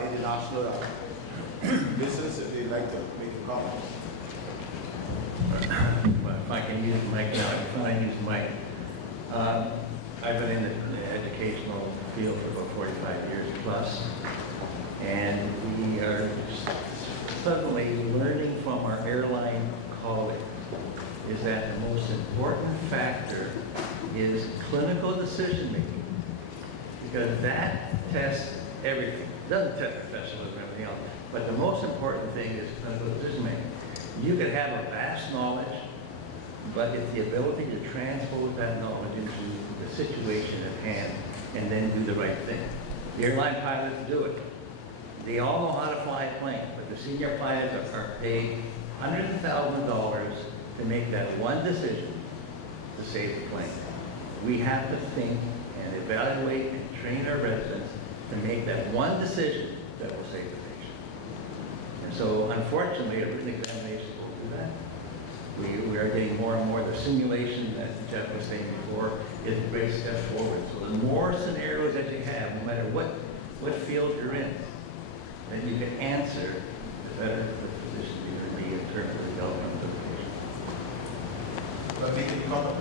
International business, if they'd like to make a comment. If I can use the mic now, if I use the mic. I've been in the educational field for about 45 years plus, and we are suddenly learning from our airline colleagues is that the most important factor is clinical decision making, because that tests everything. It doesn't test professionalism and everything else, but the most important thing is clinical decision making. You could have a vast knowledge, but it's the ability to transpose that knowledge into the situation at hand and then do the right thing. The airline pilots do it. They all know how to fly a plane, but the senior pilots are paid hundreds of thousands of dollars to make that one decision to save the plane. We have to think and evaluate and train our residents to make that one decision that will save the patient. And so, unfortunately, a written examination will do that. We are getting more and more. The simulation that Jeff was saying before is a great step forward. So the more scenarios that you have, no matter what field you're in, then you can answer, the better the position you're going to be in terms of the development of the patient. Well, can you comment?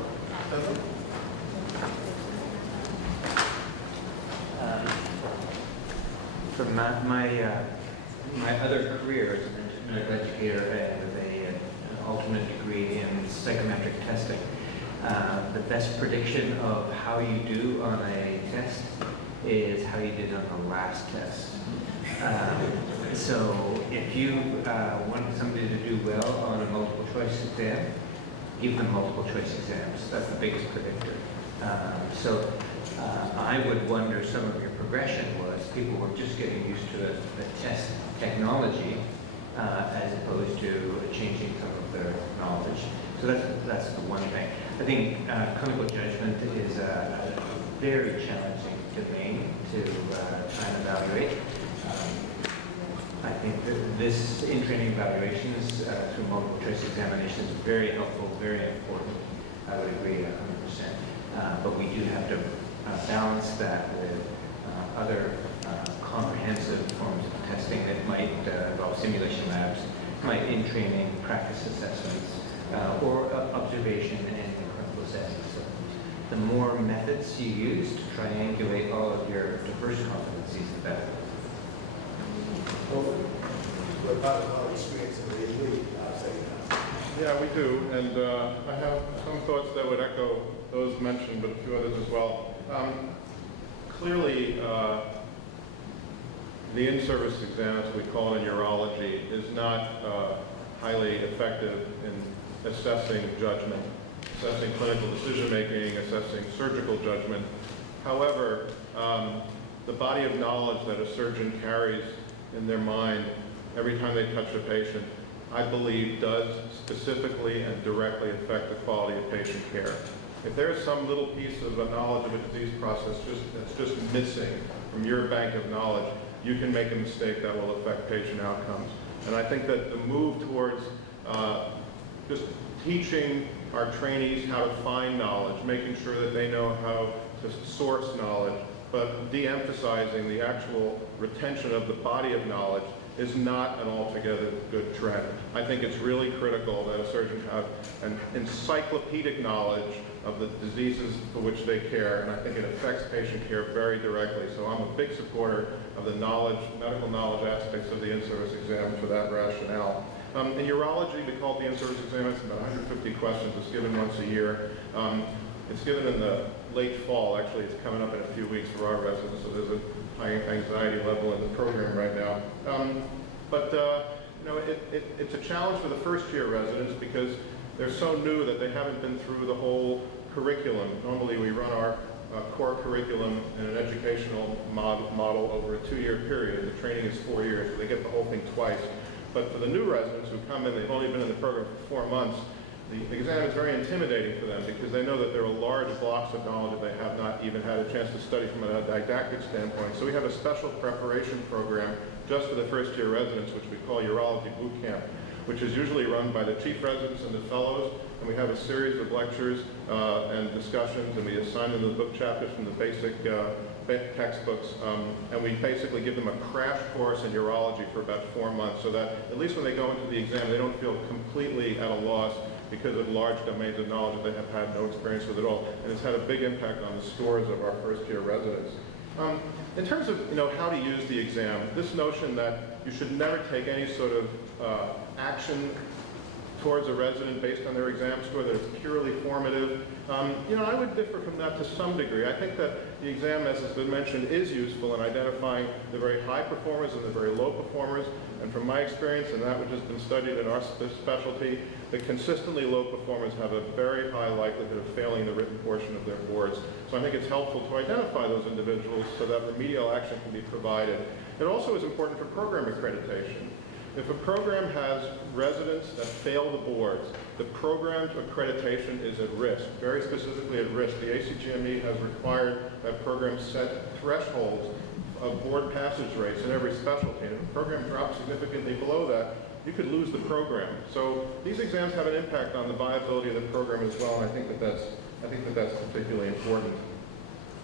From my other career as a medical educator and with an alternate degree in psychometric testing, the best prediction of how you do on a test is how you did on the last test. So if you want somebody to do well on a multiple choice exam, give them multiple choice exams. That's the biggest predictor. I would wonder some of your progression was people were just getting used to the test technology as opposed to changing some of their knowledge. So that's the one thing. I think clinical judgment is a very challenging domain to try and evaluate. I think that this in-training evaluations through multiple choice examinations is very helpful, very important. I would agree 100%. But we do have to balance that with other comprehensive forms of testing that might involve simulation labs, might in-training practice assessments, or observation and clinical settings. So the more methods you use to triangulate all of your diverse competencies, the better. What about our experience in the elite? Yeah, we do, and I have some thoughts that would echo those mentioned, but a few others as well. Clearly, the in-service exam, as we call it in urology, is not highly effective in assessing judgment, assessing clinical decision-making, assessing surgical judgment. However, the body of knowledge that a surgeon carries in their mind every time they touch a patient, I believe, does specifically and directly affect the quality of patient care. If there's some little piece of a knowledge of a disease process that's just missing from your bank of knowledge, you can make a mistake that will affect patient outcomes. And I think that the move towards just teaching our trainees how to find knowledge, making sure that they know how to source knowledge, but de-emphasizing the actual retention of the body of knowledge is not an altogether good trend. I think it's really critical that a surgeon have an encyclopedic knowledge of the diseases for which they care, and I think it affects patient care very directly. So I'm a big supporter of the knowledge, medical knowledge aspects of the in-service exam for that rationale. In urology, we call it the in-service exam. It's about 150 questions. It's given once a year. It's given in the late fall. Actually, it's coming up in a few weeks for our residents, so there's a high anxiety level in the program right now. It's a challenge for the first-year residents because they're so new that they haven't been through the whole curriculum. Normally, we run our core curriculum in an educational model over a 2-year period. The training is 4 years, so they get the whole thing twice. But for the new residents who come in, they've only been in the program for 4 months, the exam is very intimidating for them because they know that there are large blocks of knowledge that they have not even had a chance to study from a didactic standpoint. So we have a special preparation program just for the first-year residents, which we call Urology Boot Camp, which is usually run by the chief residents and the fellows, and we have a series of lectures and discussions, and we assign them the book chapters from the basic textbooks, and we basically give them a crash course in urology for about 4 months, so that at least when they go into the exam, they don't feel completely at a loss because of large domains of knowledge that they have had no experience with at all. And it's had a big impact on the scores of our first-year residents. In terms of how to use the exam, this notion that you should never take any sort of action towards a resident based on their exam score, that it's purely formative. I would differ from that to some degree. I think that the exam, as has been mentioned, is useful in identifying the very high performers and the very low performers. And from my experience, and that which has been studied in our specialty, the consistently low performers have a very high likelihood of failing the written portion of their boards. So I think it's helpful to identify those individuals so that remedial action can be provided. It also is important for program accreditation. If a program has residents that fail the boards, the program's accreditation is at risk, very specifically at risk. The ACGME has required that programs set thresholds of board passage rates in every specialty, and if a program drops significantly below that, you could lose the program. So these exams have an impact on the viability of the program as well, and I think that that's particularly important.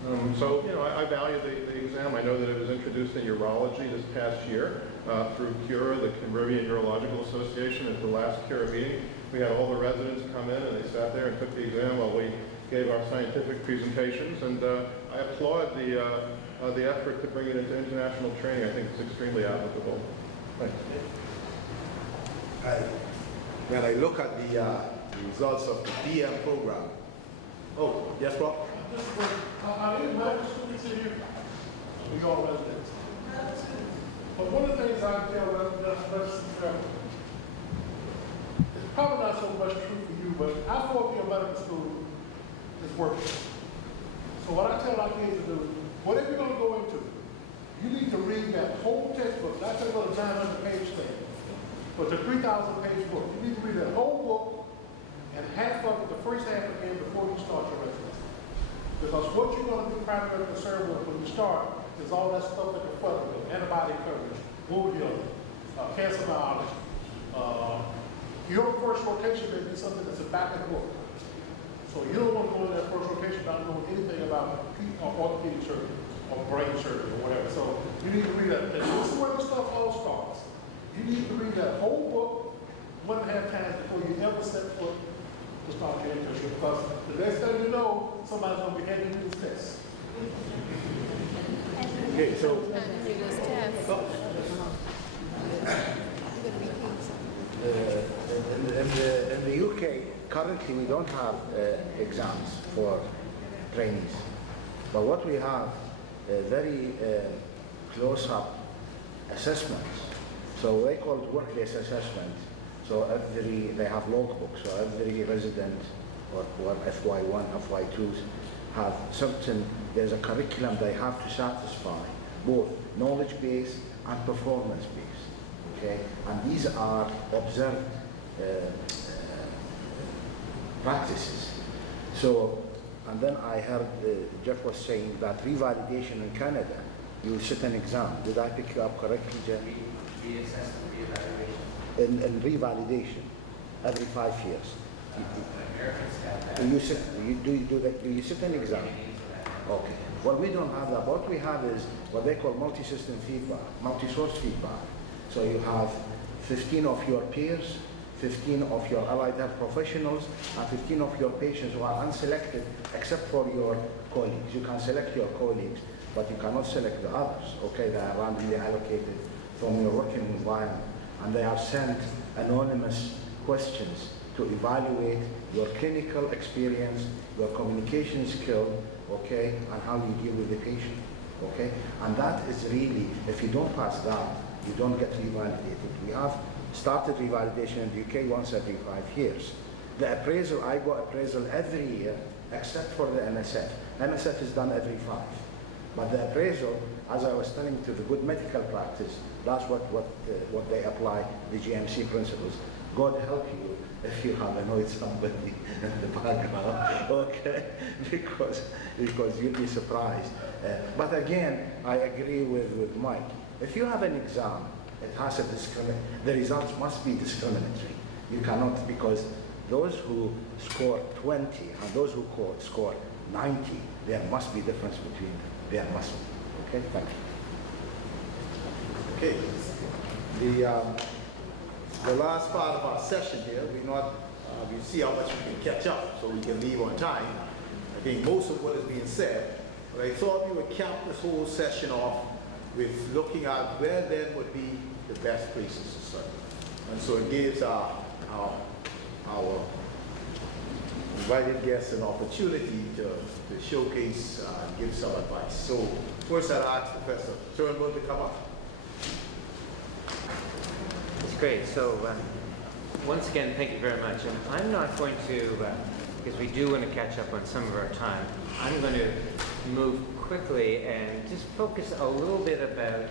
I value the exam. I know that it was introduced in urology this past year through CURA, the Caribbean Urological Association. At the last CURA meeting, we had all the residents come in and they sat there and took the exam while we gave our scientific presentations. And I applaud the effort to bring it into international training. I think it's extremely applicable. Thanks. When I look at the results of the DM program. Oh, yes, Rob? Are any medical students in here? We all residents. But one of the things I tell residents, it's probably not so much true for you, but our fourth-year medical school is working. So what I tell our kids to do, whatever you're going to go into, you need to read that whole textbook, not that little 900-page thing, but the 3,000-page book. You need to read that whole book and half of it, the first half again, before you start your residency. Because what you're going to be primarily concerned with when you start is all that stuff that you're flooded with, antibiotic coverage, wound healing, cancer biology. Your first rotation may be something that's a back of the book. So you don't want to go in that first rotation not knowing anything about orthopedic surgery or brain surgery or whatever. So you need to read that. And this is where the stuff all starts. You need to read that whole book 1.5 times before you ever set foot to start your internship, because the next thing you know, somebody's going to be handing you this test. Okay, so in the UK, currently we don't have exams for trainees, but what we have very close-up assessments. So they call it workplace assessment. So they have logbooks, so every resident or FY1, FY2s have certain, there's a curriculum they have to satisfy, both knowledge-based and performance-based, okay? And these are observed practices. So, and then I heard Jeff was saying that revalidation in Canada, you sit an exam. Did I pick you up correctly, Jeff? Reassessment, reevaluation. In revalidation every 5 years. Do you sit an exam? Okay. Well, we don't have that. What we have is what they call multi-system feedback, multi-source feedback. So you have 15 of your peers, 15 of your allied health professionals, and 15 of your patients who are unselected except for your colleagues. You can select your colleagues, but you cannot select the others. Okay, they are randomly allocated from your working environment. And they are sent anonymous questions to evaluate your clinical experience, your communication skill, okay, and how you deal with the patient, okay? And that is really, if you don't pass that, you don't get revalidated. We have started revalidation in the UK once every 5 years. The appraisal, I go appraisal every year, except for the MSF. MSF is done every 5. But the appraisal, as I was telling to the good medical practice, that's what they apply, the GMC principles. God help you if you have annoyed somebody in the background, okay? because you'll be surprised. But again, I agree with Mike. If you have an exam, it has a the results must be discriminatory. You cannot, because those who score 20 and those who score 90, there must be difference between them. There must be. Okay, thank you. Okay. The last part of our session here, we see how much we can catch up so we can leave on time. I think most of what is being said, but I thought we would cap this whole session off with looking at where then would be the best places to study. And so it gives our invited guests an opportunity to showcase and give some advice. So first I'd ask Professor Turnbull to come up. That's great. So once again, thank you very much. And I'm not going to, because we do want to catch up on some of our time, I'm going to move quickly and just focus a little bit about,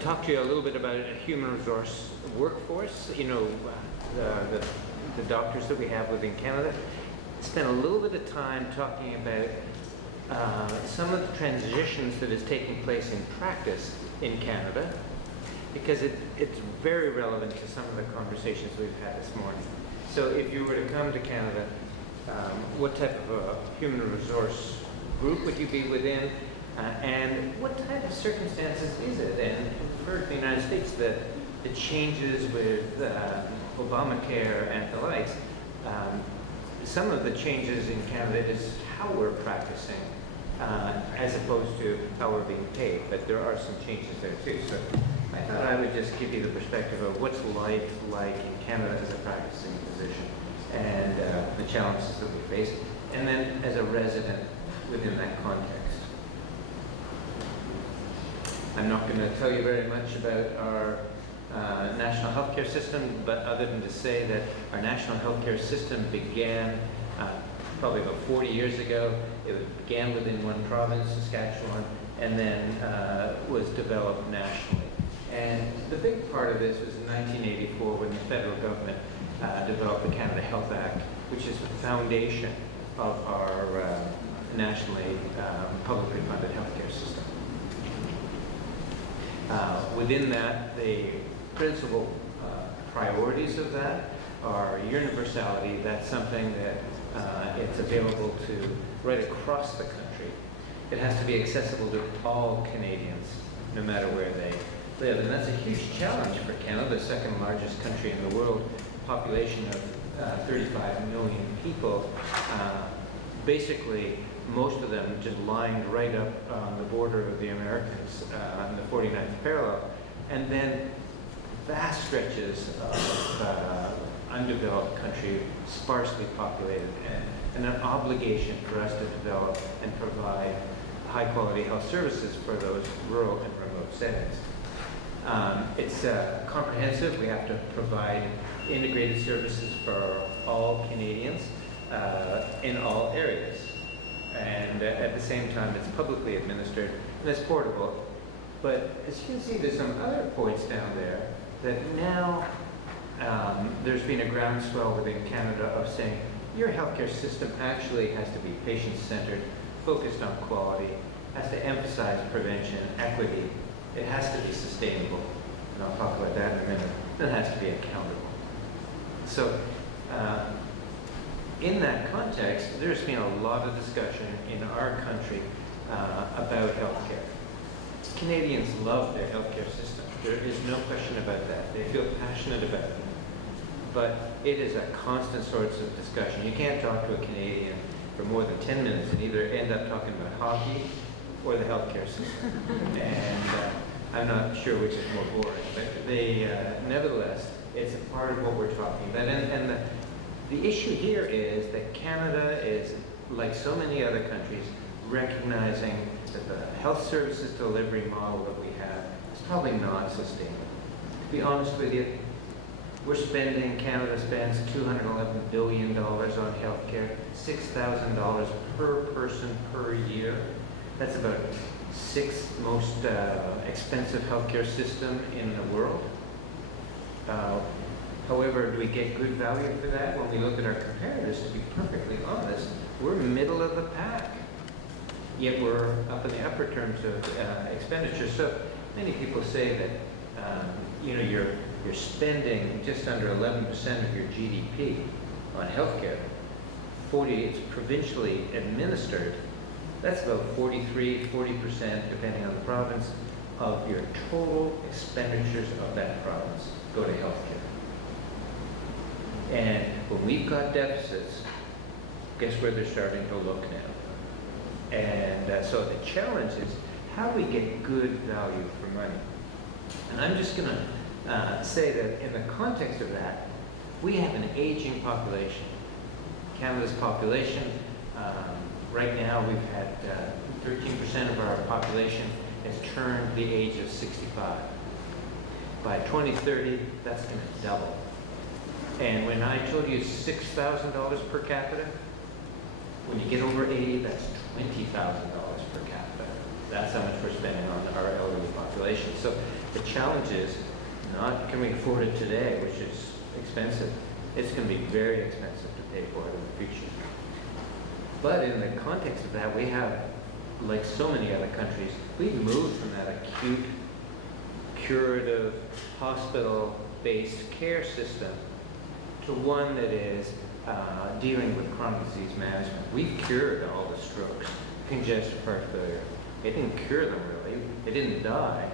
talk to you a little bit about a human resource workforce, you know, the doctors that we have within Canada. Spend a little bit of time talking about some of the transitions that is taking place in practice in Canada, because it's very relevant to some of the conversations we've had this morning. So if you were to come to Canada, what type of a human resource group would you be within, and what type of circumstances is it? And we've heard in the United States that the changes with Obamacare and the likes, some of the changes in Canada is how we're practicing as opposed to how we're being paid, but there are some changes there too. So I thought I would just give you the perspective of what's life like in Canada as a practicing physician and the challenges that we face, and then as a resident within that context. I'm not going to tell you very much about our national healthcare system, but other than to say that our national healthcare system began probably about 40 years ago. It began within one province, Saskatchewan, and then was developed nationally. And the big part of this was in 1984 when the federal government developed the Canada Health Act, which is the foundation of our nationally publicly funded healthcare system. Within that, the principal priorities of that are universality. That's something that it's available to right across the country. It has to be accessible to all Canadians, no matter where they live. And that's a huge challenge for Canada, the second largest country in the world, population of 35 million people. Basically, most of them just lined right up on the border of the Americas, on the 49th parallel, and then vast stretches of undeveloped country, sparsely populated, and an obligation for us to develop and provide high-quality health services for those rural and remote settings. It's comprehensive. We have to provide integrated services for all Canadians in all areas. And at the same time, it's publicly administered and it's portable. But as you can see, there's some other points down there that now there's been a groundswell within Canada of saying your healthcare system actually has to be patient-centered, focused on quality, has to emphasize prevention, equity. It has to be sustainable, and I'll talk about that in a minute. It has to be accountable. So in that context, there's been a lot of discussion in our country about healthcare. Canadians love their healthcare system. There is no question about that. They feel passionate about it. But it is a constant source of discussion. You can't talk to a Canadian for more than 10 minutes and either end up talking about hockey or the healthcare system. And I'm not sure which is more boring, but they, nevertheless, it's a part of what we're talking about. And the issue here is that Canada is, like so many other countries, recognizing that the health services delivery model that we have is probably not sustainable. To be honest with you, Canada spends $211 billion on healthcare, $6,000 per person per year. That's about sixth most expensive healthcare system in the world. However, do we get good value for that? When we look at our competitors, to be perfectly honest, we're middle of the pack. Yet we're up in the upper terms of expenditure. So Many people say that, you know, you're spending just under 11% of your GDP on healthcare. It's provincially administered. That's about 40%, depending on the province, of your total expenditures of that province go to healthcare. And when we've got deficits, guess where they're starting to look now? And so the challenge is, how do we get good value for money? And I'm just going to say that in the context of that, we have an aging population. Canada's population, right now we've had 13% of our population has turned the age of 65. By 2030, that's going to double. And when I told you $6,000 per capita, when you get over 80, that's $20,000 per capita. That's how much we're spending on our elderly population. So the challenge is not can we afford it today, which is expensive. It's going to be very expensive to pay for it in the future. But in the context of that, we have, like so many other countries, we've moved from that acute, curative, hospital-based care system to one that is dealing with chronic disease management. We've cured all the strokes, congestive heart failure. It didn't cure them really, they didn't die.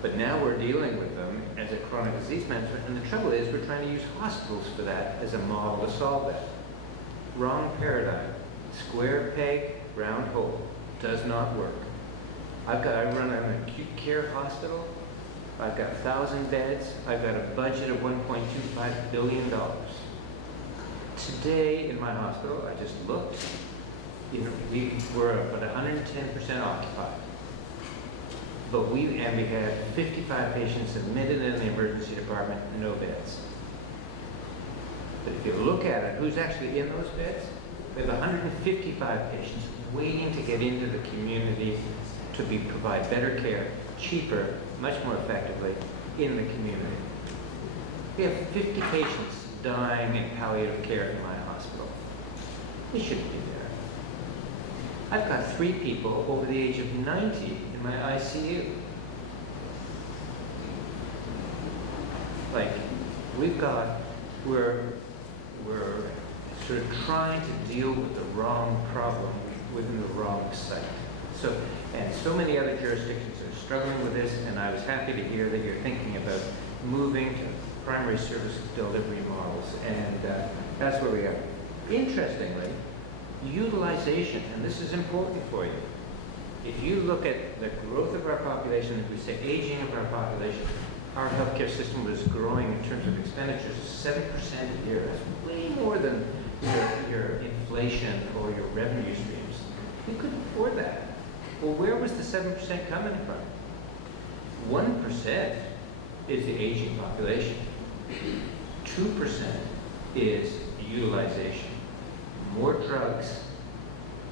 But now we're dealing with them as a chronic disease management, and the trouble is we're trying to use hospitals for that as a model to solve that. Wrong paradigm. Square peg, round hole. Does not work. I run an acute care hospital. I've got 1,000 beds. I've got a budget of $1.25 billion. Today in my hospital, I just looked, you know, we're about 110% occupied. But we had 55 patients admitted in the emergency department, no beds. But if you look at it, who's actually in those beds? We have 155 patients waiting to get into the community to provide better care, cheaper, much more effectively in the community. We have 50 patients dying in palliative care in my hospital. We shouldn't be there. I've got 3 people over the age of 90 in my ICU. Like, we're sort of trying to deal with the wrong problem within the wrong site. And so many other jurisdictions are struggling with this, and I was happy to hear that you're thinking about moving to primary service delivery models, and that's where we are. Interestingly, utilization, and this is important for you. If you look at the growth of our population, if we say aging of our population, our healthcare system was growing in terms of expenditures 7% a year. That's way more than your inflation or your revenue streams. We couldn't afford that. Well, where was the 7% coming from? 1% is the aging population. 2% is utilization. More drugs,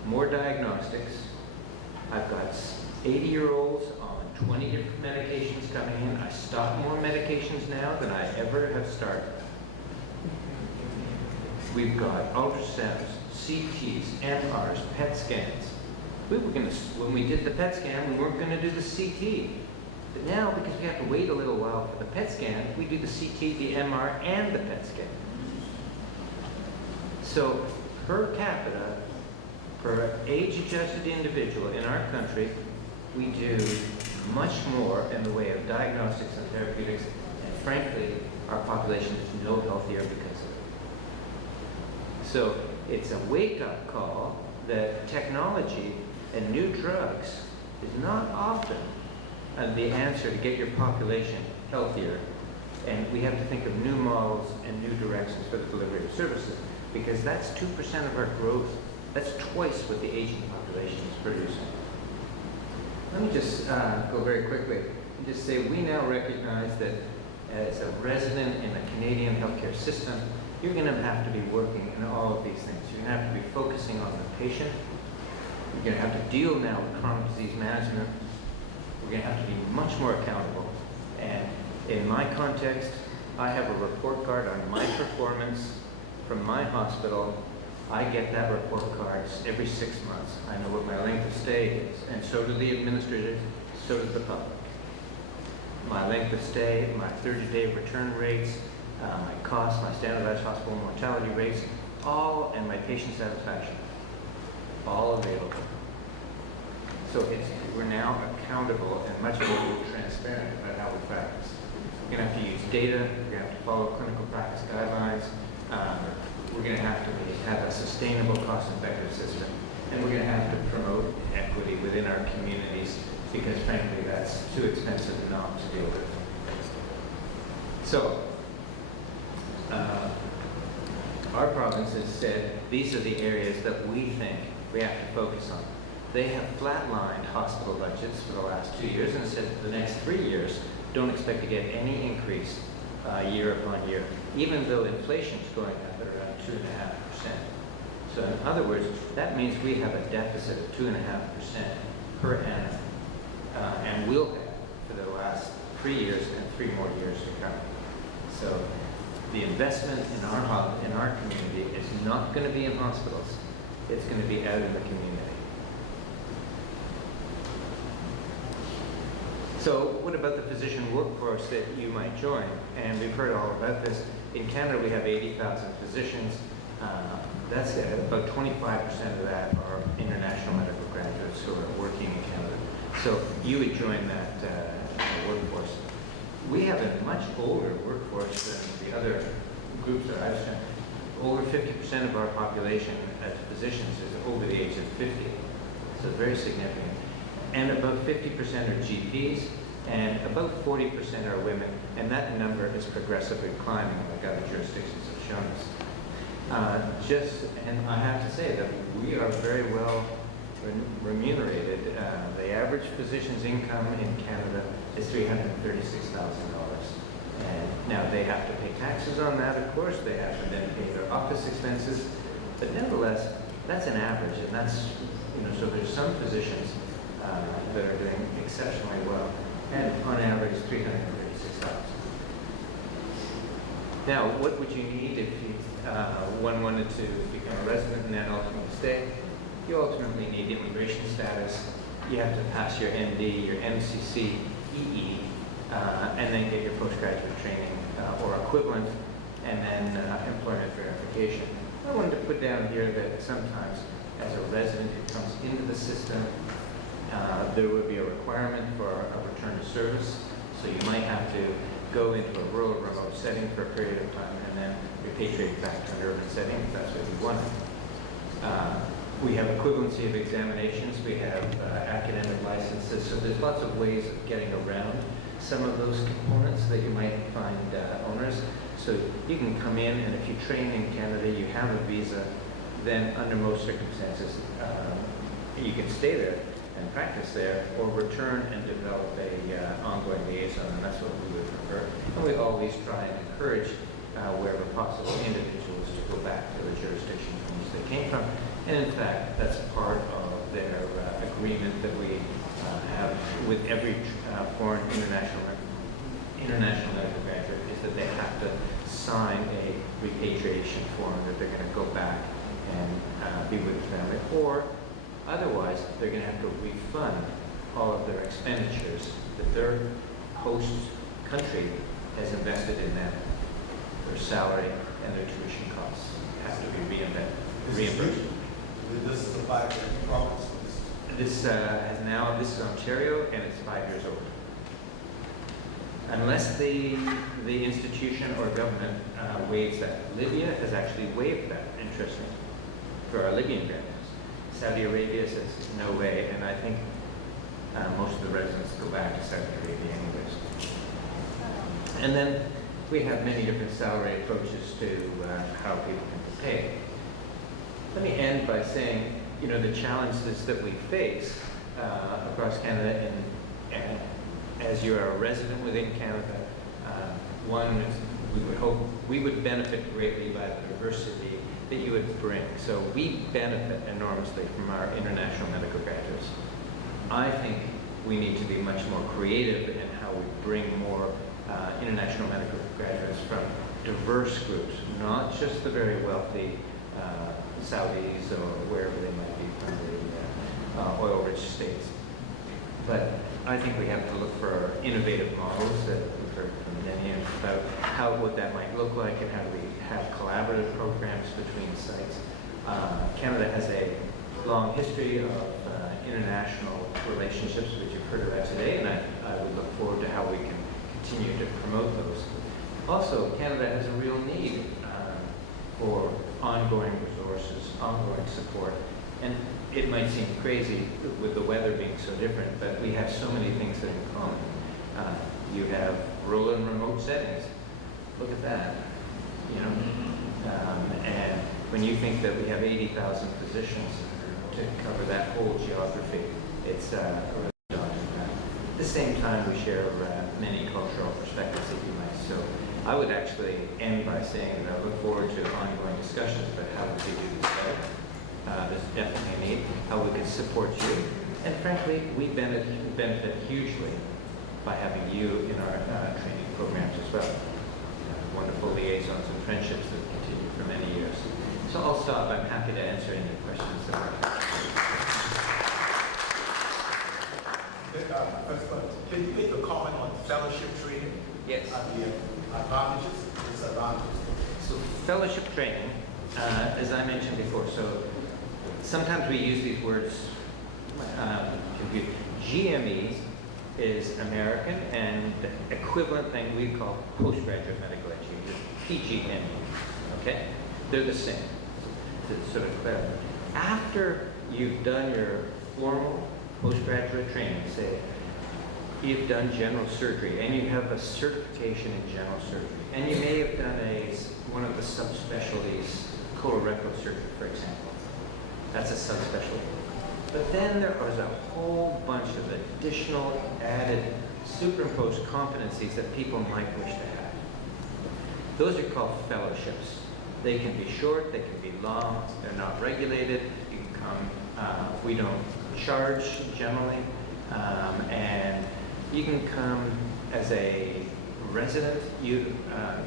more diagnostics. I've got 80-year-olds on 20 different medications coming in. I stock more medications now than I ever have started. We've got ultrasounds, CTs, MRs, PET scans. When we did the PET scan, we weren't going to do the CT. But now, because we have to wait a little while for the PET scan, we do the CT, the MR, and the PET scan. So, per capita, per age-adjusted individual in our country, we do much more in the way of diagnostics and therapeutics, and frankly, our population is no healthier because of it. So, it's a wake-up call that technology and new drugs is not often the answer to get your population healthier, and we have to think of new models and new directions for the delivery of services, because that's 2% of our growth. That's twice what the aging population is producing. Let me just go very quickly and just say we now recognize that as a resident in the Canadian healthcare system, you're going to have to be working in all of these things. You're going to have to be focusing on the patient. You're going to have to deal now with chronic disease management. We're going to have to be much more accountable. And in my context, I have a report card on my performance from my hospital. I get that report card every 6 months. I know what my length of stay is, and so do the administrators, so does the public. my length of stay, my 30-day return rates, my costs, my standardized hospital mortality rates, all, and my patient satisfaction, all available. So we're now accountable and much more transparent about how we practice. We're going to have to use data, we're going to have to follow clinical practice guidelines, we're going to have to have a sustainable, cost-effective system, and we're going to have to promote equity within our communities because, frankly, that's too expensive not to deal with. So, our province has said these are the areas that we think we have to focus on. They have flatlined hospital budgets for the last 2 years and said for the next 3 years, don't expect to get any increase year upon year, even though inflation is going up at around 2.5%. So in other words, that means we have a deficit of 2.5% per annum, and will have for the last 3 years and 3 more years to come. So the investment in our community is not going to be in hospitals. It's going to be out in the community. So what about the physician workforce that you might join? And we've heard all about this. In Canada, we have 80,000 physicians. That's about 25% of that are international medical graduates who are working in Canada. So you would join that workforce. We have a much older workforce than the other groups that I've seen. Over 50% of our population as physicians is over the age of 50. So very significant. And about 50% are GPs, and about 40% are women, and that number is progressively climbing, like other jurisdictions have shown us. And I have to say that we are very well remunerated. The average physician's income in Canada is $336,000. And now they have to pay taxes on that, of course. They have to then pay their office expenses, but nevertheless, that's an average, and that's, so there's some physicians that are doing exceptionally well, and on average, $336,000. Now, what would you need if one wanted to become a resident and then ultimately stay? You ultimately need immigration status. You have to pass your MD, your MCC, EE, and then get your postgraduate training or equivalent, and then employment verification. I wanted to put down here that sometimes, as a resident who comes into the system, there would be a requirement for a return to service. So you might have to go into a rural, remote setting for a period of time and then repatriate back to an urban setting if that's what you want. We have equivalency of examinations. We have academic licenses. So there's lots of ways of getting around some of those components that you might find onerous. So you can come in, and if you train in Canada, you have a visa, then under most circumstances, you can stay there and practice there, or return and develop a ongoing liaison, and that's what we would prefer. And we always try and encourage, wherever possible, individuals to go back to the jurisdiction from which they came from. And in fact, that's part of their agreement that we have with every foreign international medical graduate, is that they have to sign a repatriation form that they're going to go back and be with their family, or otherwise they're going to have to refund all of their expenditures that their host country has invested in them. Their salary and their tuition costs have to be reimbursed. This is a 5-year promise. This is Ontario, and it's 5 years old. Unless the institution or government waives that. Libya has actually waived that, interesting, for our Libyan graduates. Saudi Arabia says no way, and I think most of the residents go back to Saudi Arabia anyways. And then we have many different salary approaches to how people can be paid. Let me end by saying, the challenges that we face across Canada, and as you are a resident within Canada, one is we would benefit greatly by the diversity that you would bring. So we benefit enormously from our international medical graduates. I think we need to be much more creative in how we bring more international medical graduates from diverse groups, not just the very wealthy Saudis or wherever they might be from the oil-rich states, but I think we have to look for innovative models that we've heard from many about what that might look like and how do we have collaborative programs between sites. Canada has a long history of international relationships, which you've heard about today, and I would look forward to how we can continue to promote those. Also, Canada has a real need for ongoing resources, ongoing support, and it might seem crazy with the weather being so different, but we have so many things that in common. You have rural and remote settings. Look at that, you know. And when you think that we have 80,000 positions to cover that whole geography, it's a really daunting task. At the same time, we share many cultural perspectives that you might. So I would actually end by saying that I look forward to ongoing discussions about how we can do this better. There's definitely a need, how we can support you. And frankly, we benefit hugely by having you in our training programs as well. Wonderful liaisons and friendships that continue for many years. So I'll stop. I'm happy to answer any questions that are. First, can you make a comment on fellowship training? Yes. The advantages, disadvantages? So fellowship training, as I mentioned before, so sometimes we use these words confused. GME is American, and the equivalent thing we call postgraduate medical education, PGME, okay? They're the same, to sort of clarify. After you've done your formal postgraduate training, say you've done general surgery and you have a certification in general surgery, and you may have done one of the subspecialties, colorectal surgery, for example. That's a subspecialty. But then there is a whole bunch of additional added superimposed competencies that people might wish to have. Those are called fellowships. They can be short, they can be long, they're not regulated. You can come, we don't charge generally, and you can come as a resident, you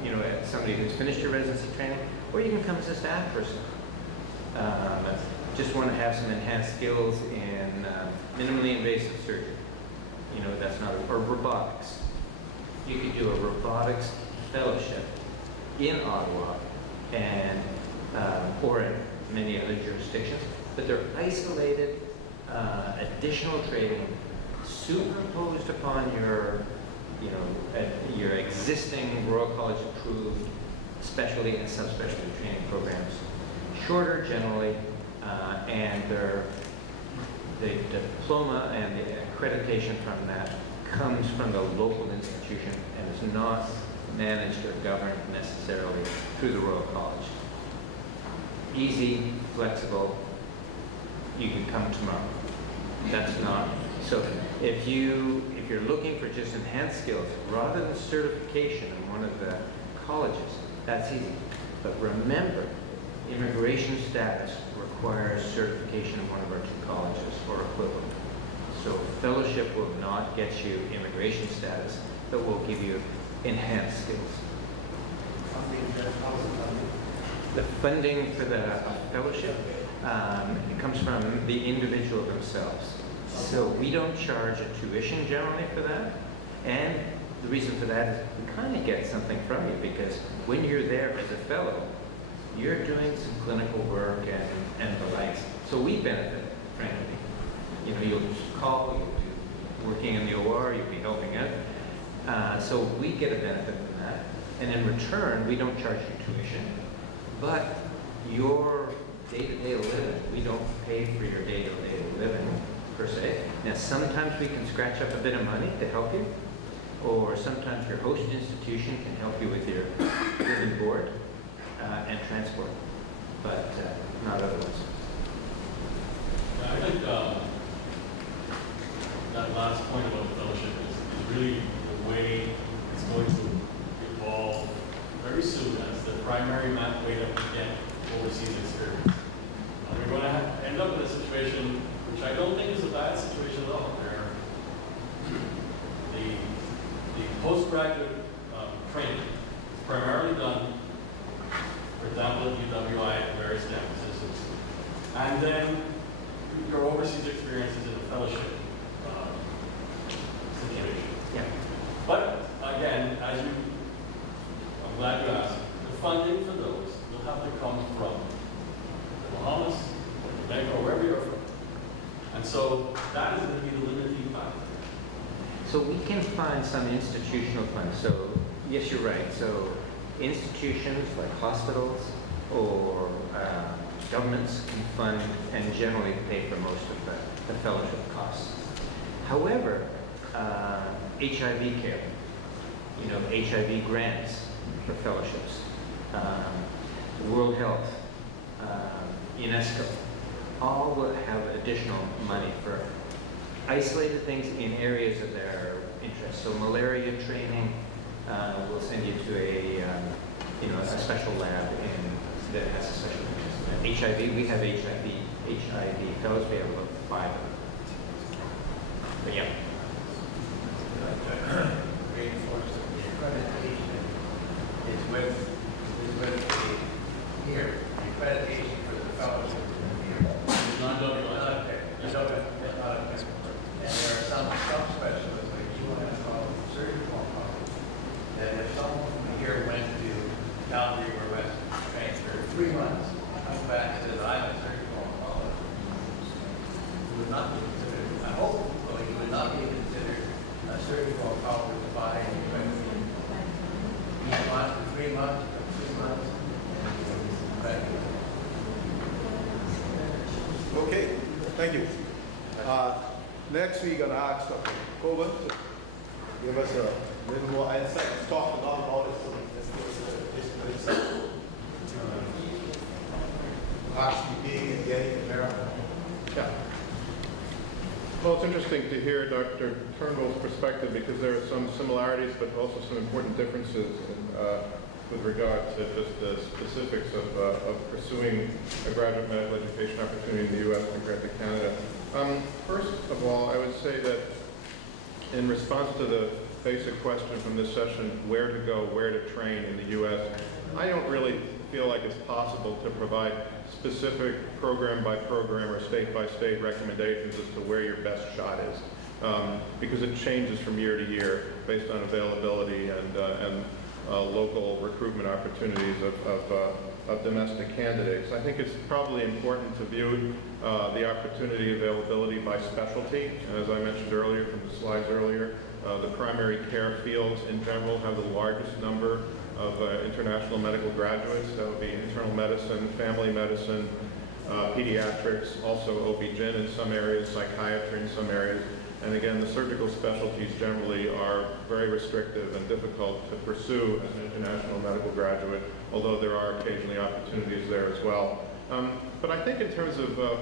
know, as somebody who's finished your residency training, or you can come as a staff person. Just want to have some enhanced skills in minimally invasive surgery. You know, that's not, or robotics. You could do a robotics fellowship in Ottawa and or in many other jurisdictions, but they're isolated, additional training superimposed upon your, you know, your existing Royal College approved specialty and subspecialty training programs. Shorter generally, and the diploma and the accreditation from that comes from the local institution and is not managed or governed necessarily through the Royal College. Easy, flexible, you can come tomorrow. That's not, so if you're looking for just enhanced skills, rather than certification in one of the colleges, that's easy. But remember, immigration status requires certification in one of our two colleges or equivalent. So fellowship will not get you immigration status, but will give you enhanced skills. The funding for the fellowship, it comes from the individual themselves. So we don't charge a tuition generally for that. And the reason for that is we kind of get something from you, because when you're there as a fellow, you're doing some clinical work and the likes. So we benefit, frankly. You know, you'll just call, you'll be working in the OR, you'll be helping out. So we get a benefit from that. And in return, we don't charge you tuition, but your day-to-day living, we don't pay for your day-to-day living, per se. Now, sometimes we can scratch up a bit of money to help you, or sometimes your host institution can help you with your living board and transport, but not otherwise. I think that last point about fellowship is really the way it's going to evolve very soon as the primary way that we get overseas experience. We're going to end up in a situation which I don't think is a bad situation at all, where the postgraduate training is primarily done, for example, at UWI and various campuses, and then your overseas experiences in a fellowship glad you asked. The funding for those will have to come from the Bahamas, Jamaica, or wherever you're from. And so that is going to be the limiting factor. So we can find some institutional funds. So yes, you're right. So institutions like hospitals or governments can fund and generally pay for most of the fellowship costs. However, HIV care, HIV grants for fellowships, World Health, UNESCO, all will have additional money for isolated things in areas of their interest. So malaria training, we'll send you to a special lab that has a special interest. HIV, we have HIV fellows, we have about 5 of them. But yeah. Reinforce that the accreditation is with the here. The accreditation for the fellowship is here. It's not done It's not there. It's not there. And there are some specialists, like you want to call surgical oncology, that if someone from here went to Calgary or West trained for 3 months, comes back and says, I'm a surgical oncologist, you would not be considered, I hope, well, you would not be considered a surgical oncologist by any equipment. Each month for 3 months, or 2 months, and Okay, thank you. Next, we're gonna ask Dr. Coburn to give us a little more insight. Let's talk about all this. So let's give us a actually being and getting in America. Yeah. Well, it's interesting to hear Dr. Turnbull's perspective because there are some similarities but also some important differences with regard to just the specifics of pursuing a graduate medical education opportunity in the U.S. compared to Canada. First of all, I would say that in response to the basic question from this session, where to go, where to train in the U.S., I don't really feel like it's possible to provide specific program by program or state by state recommendations as to where your best shot is, because it changes from year to year based on availability and local recruitment opportunities of domestic candidates. I think it's probably important to view the opportunity availability by specialty. As I mentioned earlier from the slides earlier, the primary care fields in general have the largest number of international medical graduates. That would be internal medicine, family medicine, pediatrics, also OB-GYN in some areas, psychiatry in some areas. And again, the surgical specialties generally are very restrictive and difficult to pursue as an international medical graduate, although there are occasionally opportunities there as well. But I think in terms of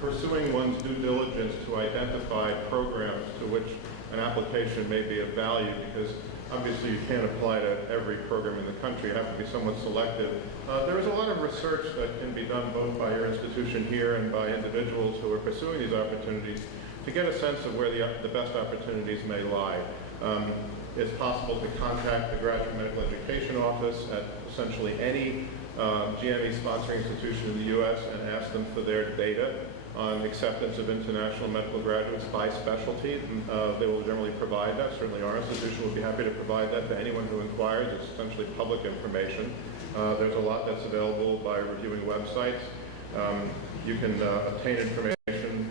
pursuing one's due diligence to identify programs to which an application may be of value, because obviously you can't apply to every program in the country, you have to be somewhat selective. There is a lot of research that can be done both by your institution here and by individuals who are pursuing these opportunities to get a sense of where the best opportunities may lie. It's possible to contact the Graduate Medical Education Office at essentially any GME sponsoring institution in the U.S. and ask them for their data on acceptance of international medical graduates by specialty. They will generally provide that. Certainly our institution will be happy to provide that to anyone who inquires. It's essentially public information. There's a lot that's available by reviewing websites. You can obtain information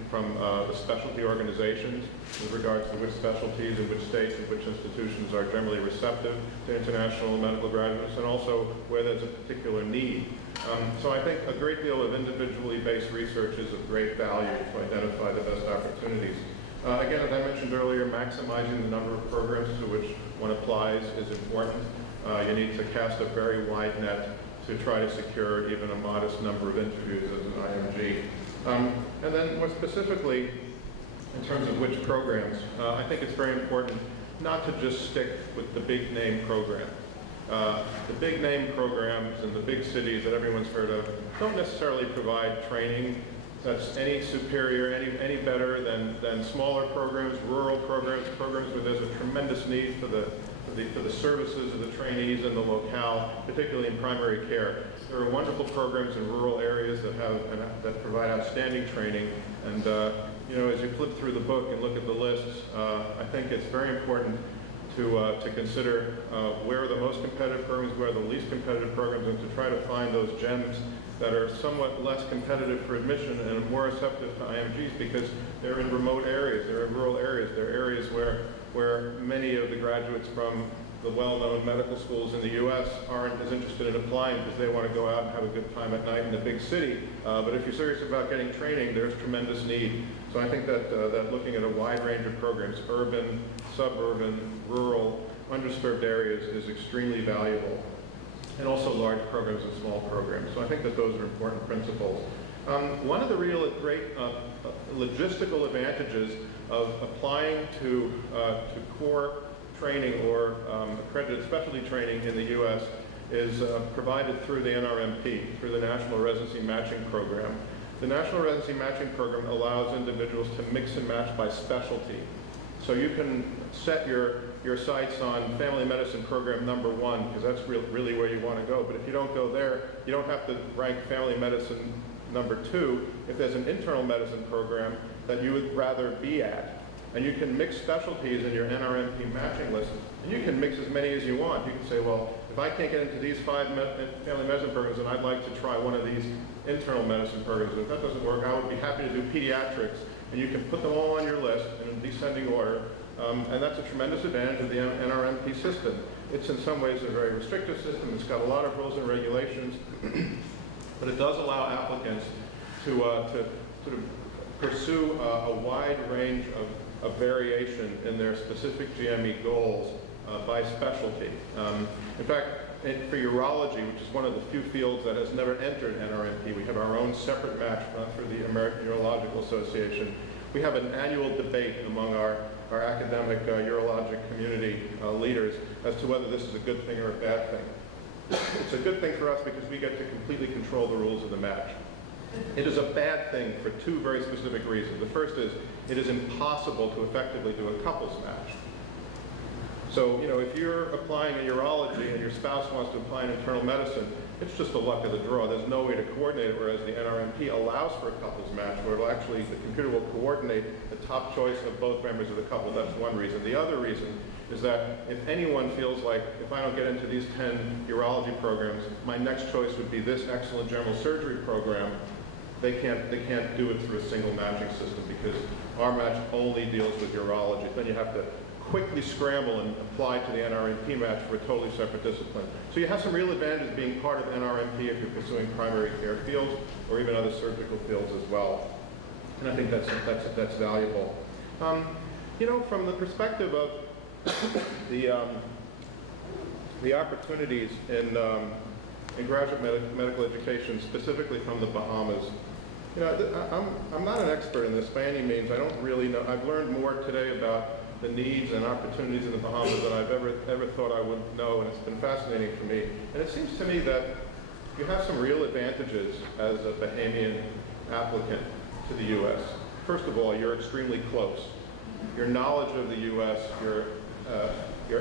from the specialty organizations with regards to which specialties and which states and which institutions are generally receptive to international medical graduates, and also where there's a particular need. So I think a great deal of individually based research is of great value to identify the best opportunities. Again, as I mentioned earlier, maximizing the number of programs to which one applies is important. You need to cast a very wide net to try to secure even a modest number of interviews as an IMG. And then more specifically, in terms of which programs, I think it's very important not to just stick with the big name program. The big name programs in the big cities that everyone's heard of don't necessarily provide training that's any superior, any better than smaller programs, rural programs, programs where there's a tremendous need for the services of the trainees in the locale, particularly in primary care. There are wonderful programs in rural areas that provide outstanding training. And as you flip through the book and look at the lists, I think it's very important to consider where the most most competitive programs, where are the least competitive programs, and to try to find those gems that are somewhat less competitive for admission and are more receptive to IMGs because they're in remote areas, they're in rural areas, they're areas where many of the graduates from the well-known medical schools in the U.S. aren't as interested in applying because they want to go out and have a good time at night in a big city. But if you're serious about getting training, there's tremendous need. So I think that, that looking at a wide range of programs, urban, suburban, rural, underserved areas is extremely valuable. And also large programs and small programs. So I think that those are important principles. One of the real great logistical advantages of applying to core training or accredited specialty training in the U.S. is provided through the NRMP, through the National Residency Matching Program. The National Residency Matching Program allows individuals to mix and match by specialty. So you can set your sights on family medicine program #1, because that's really where you want to go. But if you don't go there, you don't have to rank family medicine #2 if there's an internal medicine program that you would rather be at. And you can mix specialties in your NRMP matching list, and you can mix as many as you want. You can say, well, if I can't get into these 5 family medicine programs, then I'd like to try one of these internal medicine programs. If that doesn't work, I would be happy to do pediatrics, and you can put them all on your list in descending order. And that's a tremendous advantage of the NRMP system. It's in some ways a very restrictive system. It's got a lot of rules and regulations, but it does allow applicants to sort of pursue a wide range of variation in their specific GME goals by specialty. In fact, for urology, which is one of the few fields that has never entered NRMP, we have our own separate match through the American Urological Association. We have an annual debate among our academic urologic community leaders as to whether this is a good thing or a bad thing. It's a good thing for us because we get to completely control the rules of the match. It is a bad thing for 2 very specific reasons. The first is it is impossible to effectively do a couples match. So, you know, if you're applying in urology and your spouse wants to apply in internal medicine, it's just the luck of the draw. There's no way to coordinate it, whereas the NRMP allows for a couples match, where it'll actually, the computer will coordinate the top choice of both members of the couple. That's one reason. The other reason is that if anyone feels like, if I don't get into these 10 urology programs, my next choice would be this excellent general surgery program, they can't do it through a single matching system because our match only deals with urology. Then you have to quickly scramble and apply to the NRMP match for a totally separate discipline. So you have some real advantages being part of NRMP if you're pursuing primary care fields or even other surgical fields as well. And I think that's valuable. You know, from the perspective of the opportunities in graduate medical education, specifically from the Bahamas, you know, I'm not an expert in this by any means. I don't really know. I've learned more today about the needs and opportunities in the Bahamas than I've ever thought I would know, and it's been fascinating for me. And it seems to me that you have some real advantages as a Bahamian applicant to the U.S. First of all, you're extremely close. Your knowledge of the U.S., your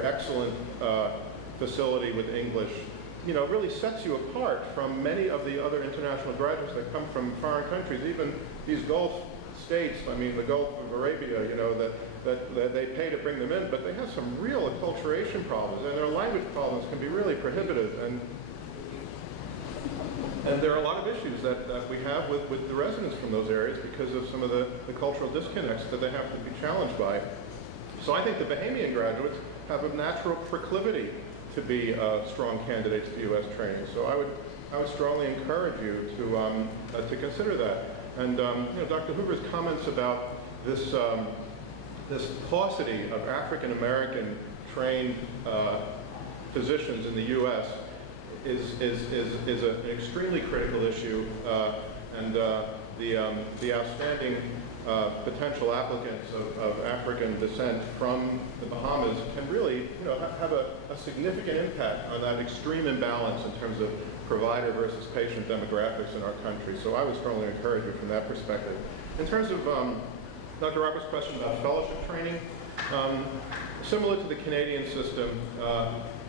excellent facility with English, you know, really sets you apart from many of the other international graduates that come from foreign countries, even these Gulf states. I mean, the Gulf of Arabia, you know, that they pay to bring them in, but they have some real acculturation problems, and their language problems can be really prohibitive. And there are a lot of issues that we have with the residents from those areas because of some of the cultural disconnects that they have to be challenged by. So I think the Bahamian graduates have a natural proclivity to be strong candidates for U.S. training. So I would strongly encourage you to consider that. And you know, Dr. Hoover's comments about this paucity of African American trained physicians in the U.S. is an extremely critical issue, and the outstanding potential applicants of African descent from the Bahamas can really, you know, have a significant impact on that extreme imbalance in terms of provider versus patient demographics in our country. So I would strongly encourage you from that perspective. In terms of Dr. Roberts' question about fellowship training, similar to the Canadian system,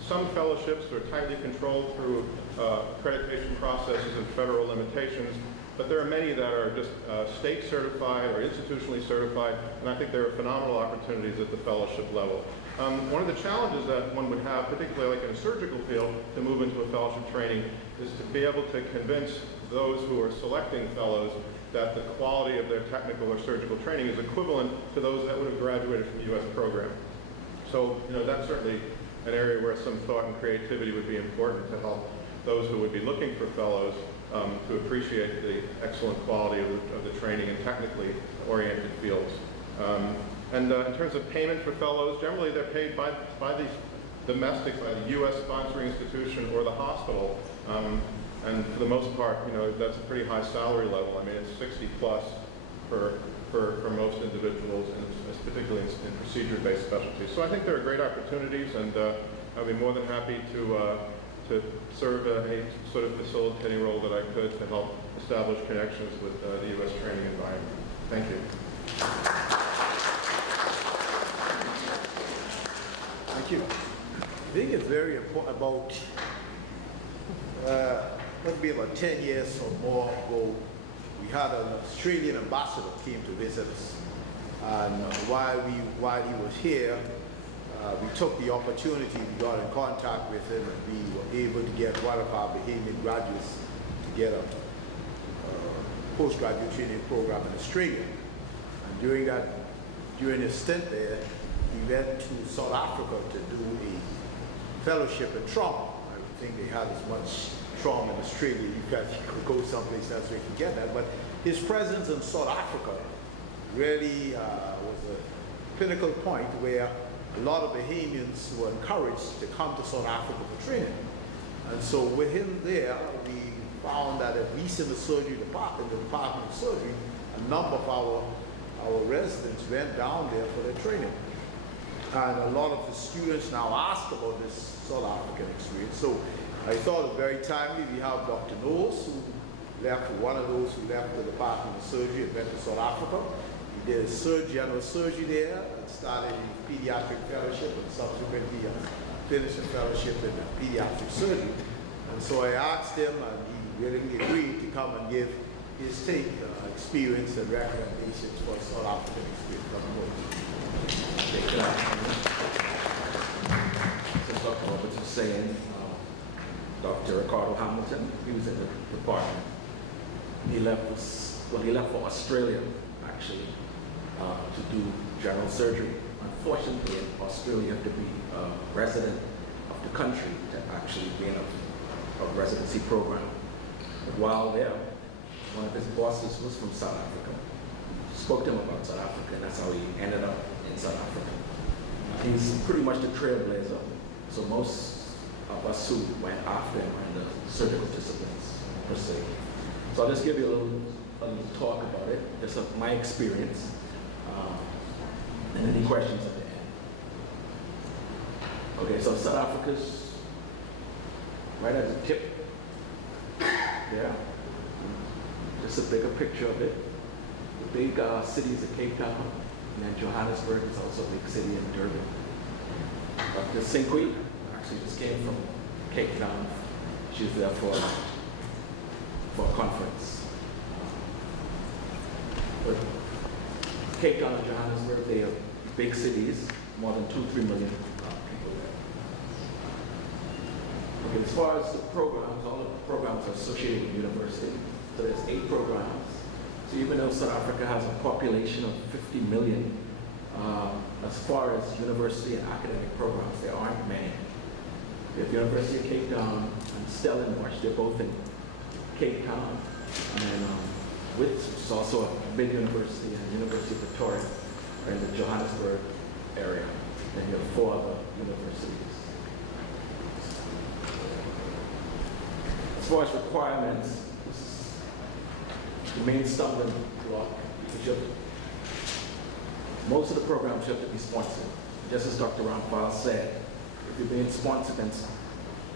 some fellowships are tightly controlled through accreditation processes and federal limitations, but there are many that are just state certified or institutionally certified, and I think there are phenomenal opportunities at the fellowship level. One of the challenges that one would have, particularly like in a surgical field, to move into a fellowship training is to be able to convince those who are selecting fellows that the quality of their technical or surgical training is equivalent to those that would have graduated from the U.S. program. So, that's certainly an area where some thought and creativity would be important to help those who would be looking for fellows to appreciate the excellent quality of the training in technically oriented fields. And in terms of payment for fellows, generally they're paid by the domestic, by the U.S. sponsoring institution or the hospital. And for the most part, that's a pretty high salary level. I mean, it's 60 plus for most individuals, and particularly in procedure-based specialties. So I think there are great opportunities, and I'd be more than happy to serve any sort of facilitating role that I could to help establish connections with the U.S. training environment. Thank you. Thank you. I think it's very important about, must be about 10 years or more ago, we had an Australian ambassador came to visit us. And while he was here, we took the opportunity, we got in contact with him, and we were able to get one of our Bahamian graduates to get a postgraduate training program in Australia. And during his stint there, he went to South Africa to do a fellowship in trauma. I don't think they had as much trauma in Australia. You could go someplace else where you can get that. But his presence in South Africa really was a pinnacle point where a lot of Bahamians were encouraged to come to South Africa for training. And so with him there, we found that at least in the surgery department, in the Department of Surgery, a number of our residents went down there for their training. And a lot of the students now ask about this South African experience. So I thought it very timely. We have Dr. Knowles, who left, one of those who left the Department of Surgery and went to South Africa. He did general surgery there and started a pediatric fellowship and subsequently finished a fellowship in pediatric surgery. And so I asked him, and he willingly agreed to come and give his take, experience and recommendations for South African experience. As Dr. Roberts was saying, Dr. Ricardo Hamilton, he was in the department. He left for Australia, actually, to do general surgery. Unfortunately, in Australia, you have to be a resident of the country to actually be in a residency program. But while there, one of his bosses was from South Africa. Spoke to him about South Africa, and that's how he ended up in South Africa. He's pretty much the trailblazer. So most of us who went after him are in the surgical disciplines, per se. So I'll just give you a little talk about it, just of my experience, and any questions at the end. Okay, so South Africa's right at the tip there. Just a bigger picture of it. The big cities of Cape Town, and then Johannesburg is also a big city, in Durban. Dr. Sinqui actually just came from Cape Town. She was there for a conference. But Cape Town and Johannesburg, they are big cities, more than 2-3 million people there. Okay, as far as the programs, all of the programs are associated with university. So there's 8 programs. So even though South Africa has a population of 50 million, as far as university and academic programs, there aren't many. We have University of Cape Town and Stellenbosch, they're both in Cape Town. And then Wits, which is also a big university, and University of Pretoria are in the Johannesburg area. And you have 4 other universities. As far as requirements, this is the main stumbling block. Most of the programs you have to be sponsored. Just as Dr. Rampal said, if you're being sponsored, then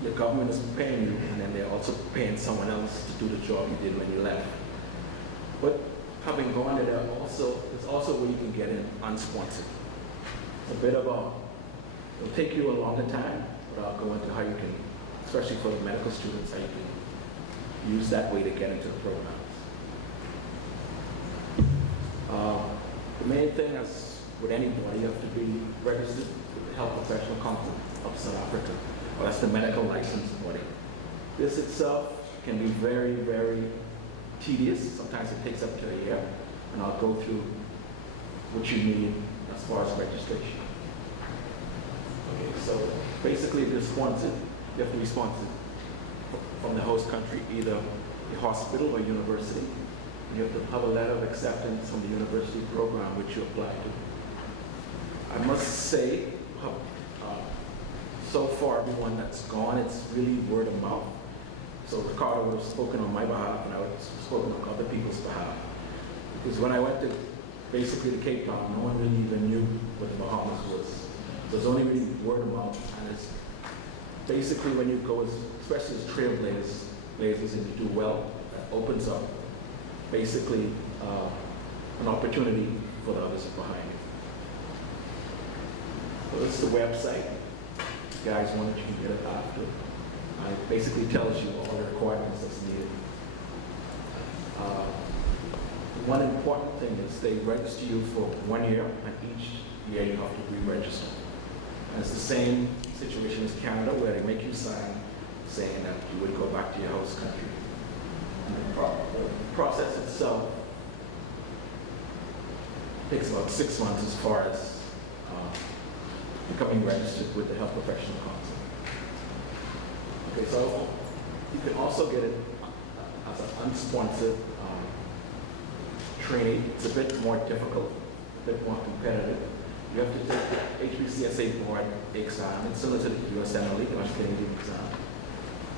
your government is paying you, and then they're also paying someone else to do the job you did when you left. But having gone there, there's also where you can get in unsponsored. It's a bit of it'll take you a longer time, but I'll go into how you can, especially for the medical students, how you can use that way to get into the programs. The main thing, as with anybody, you have to be registered with the Health Professional Council of South Africa. Well, that's the medical license body. This itself can be very, very tedious. Sometimes it takes up to a year, and I'll go through what you need as far as registration. Okay, so basically if you're sponsored, you have to be sponsored from the host country, either a hospital or university. You have to have a letter of acceptance from the university program which you apply to. I must say, so far everyone that's gone, it's really word of mouth. So Ricardo would have spoken on my behalf, and I would have spoken on other people's behalf. Because when I went to basically to Cape Town, no one really even knew what the Bahamas was. So it's only really word of mouth, and it's basically when you go, especially as trailblazers, and you do well, that opens up basically an opportunity for the others behind you. So this is the website. If you guys want it, you can get it after. It basically tells you all the requirements that's needed. One important thing is they register you for 1 year, and each year you have to re-register. And it's the same situation as Canada, where they make you sign saying that you would go back to your host country. And the process itself takes about 6 months as far as becoming registered with the Health Professional Council. Okay, so you can also get it as an unsponsored training. It's a bit more difficult, a bit more competitive. You have to take the HBCSA board exam. It's similar to the USMLE, the Canadian exam.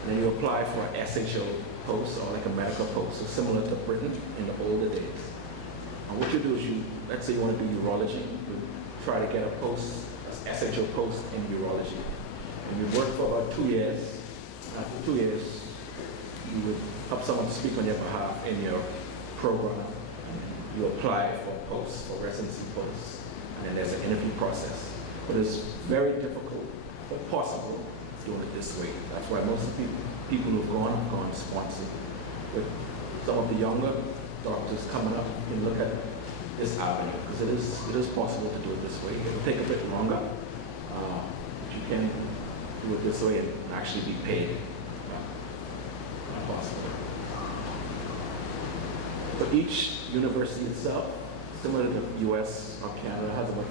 And then you apply for an SHO post or like a medical post, so similar to Britain in the older days. And what you do is let's say you want to do urology, you try to get a post, a SHO post in urology. And you work for about 2 years. After 2 years, you would have someone speak on your behalf in your program. You apply for posts, for residency posts, and then there's an interview process. But it's very difficult, but possible, doing it this way. That's why most of the people who've gone sponsored. But some of the younger doctors coming up can look at this avenue, because it is possible to do it this way. It will take a bit longer, but you can do it this way and actually be paid. Not possible. But each university itself, similar to the US or Canada, has about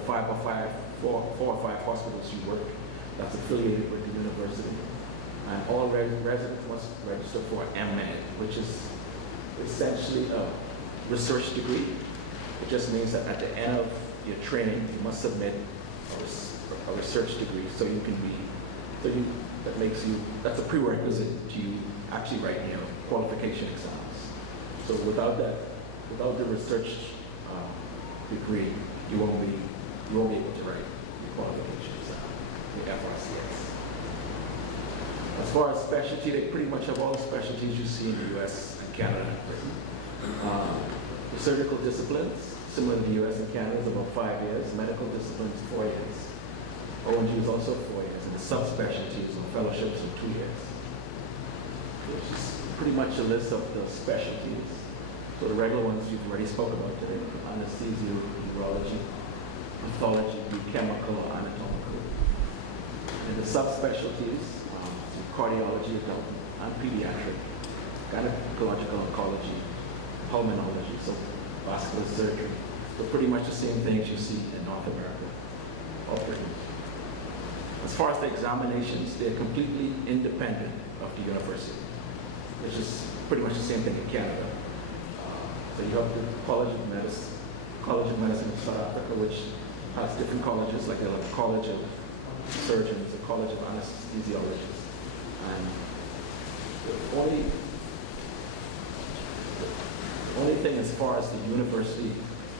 four or five hospitals you work that's affiliated with the university. And all residents must register for MMed, which is essentially a research degree. It just means that at the end of your training, you must submit a research degree so you can be, that's a prerequisite to you actually writing your qualification exams. So without the research degree, you won't be able to write the qualification exam, the FRCS. As far as specialty, they pretty much have all the specialties you see in the US and Canada and Britain. The surgical disciplines, similar to the US and Canada, is about 5 years. Medical disciplines, 4 years. ONG is also 4 years, and the subspecialties or fellowships are 2 years. Which is pretty much a list of the specialties. So the regular ones you've already spoken about today: anesthesia, urology, pathology, chemical, or anatomical. And the subspecialties, cardiology, adult and pediatric, gynecological oncology, pulmonology, so vascular surgery. So pretty much the same things you see in North America or Britain. As far as the examinations, they're completely independent of the university, which is pretty much the same thing in Canada. So you have the College of Medicine in South Africa, which has different colleges, like a College of Surgeons, a College of Anesthesiologists. And the only thing as far as the university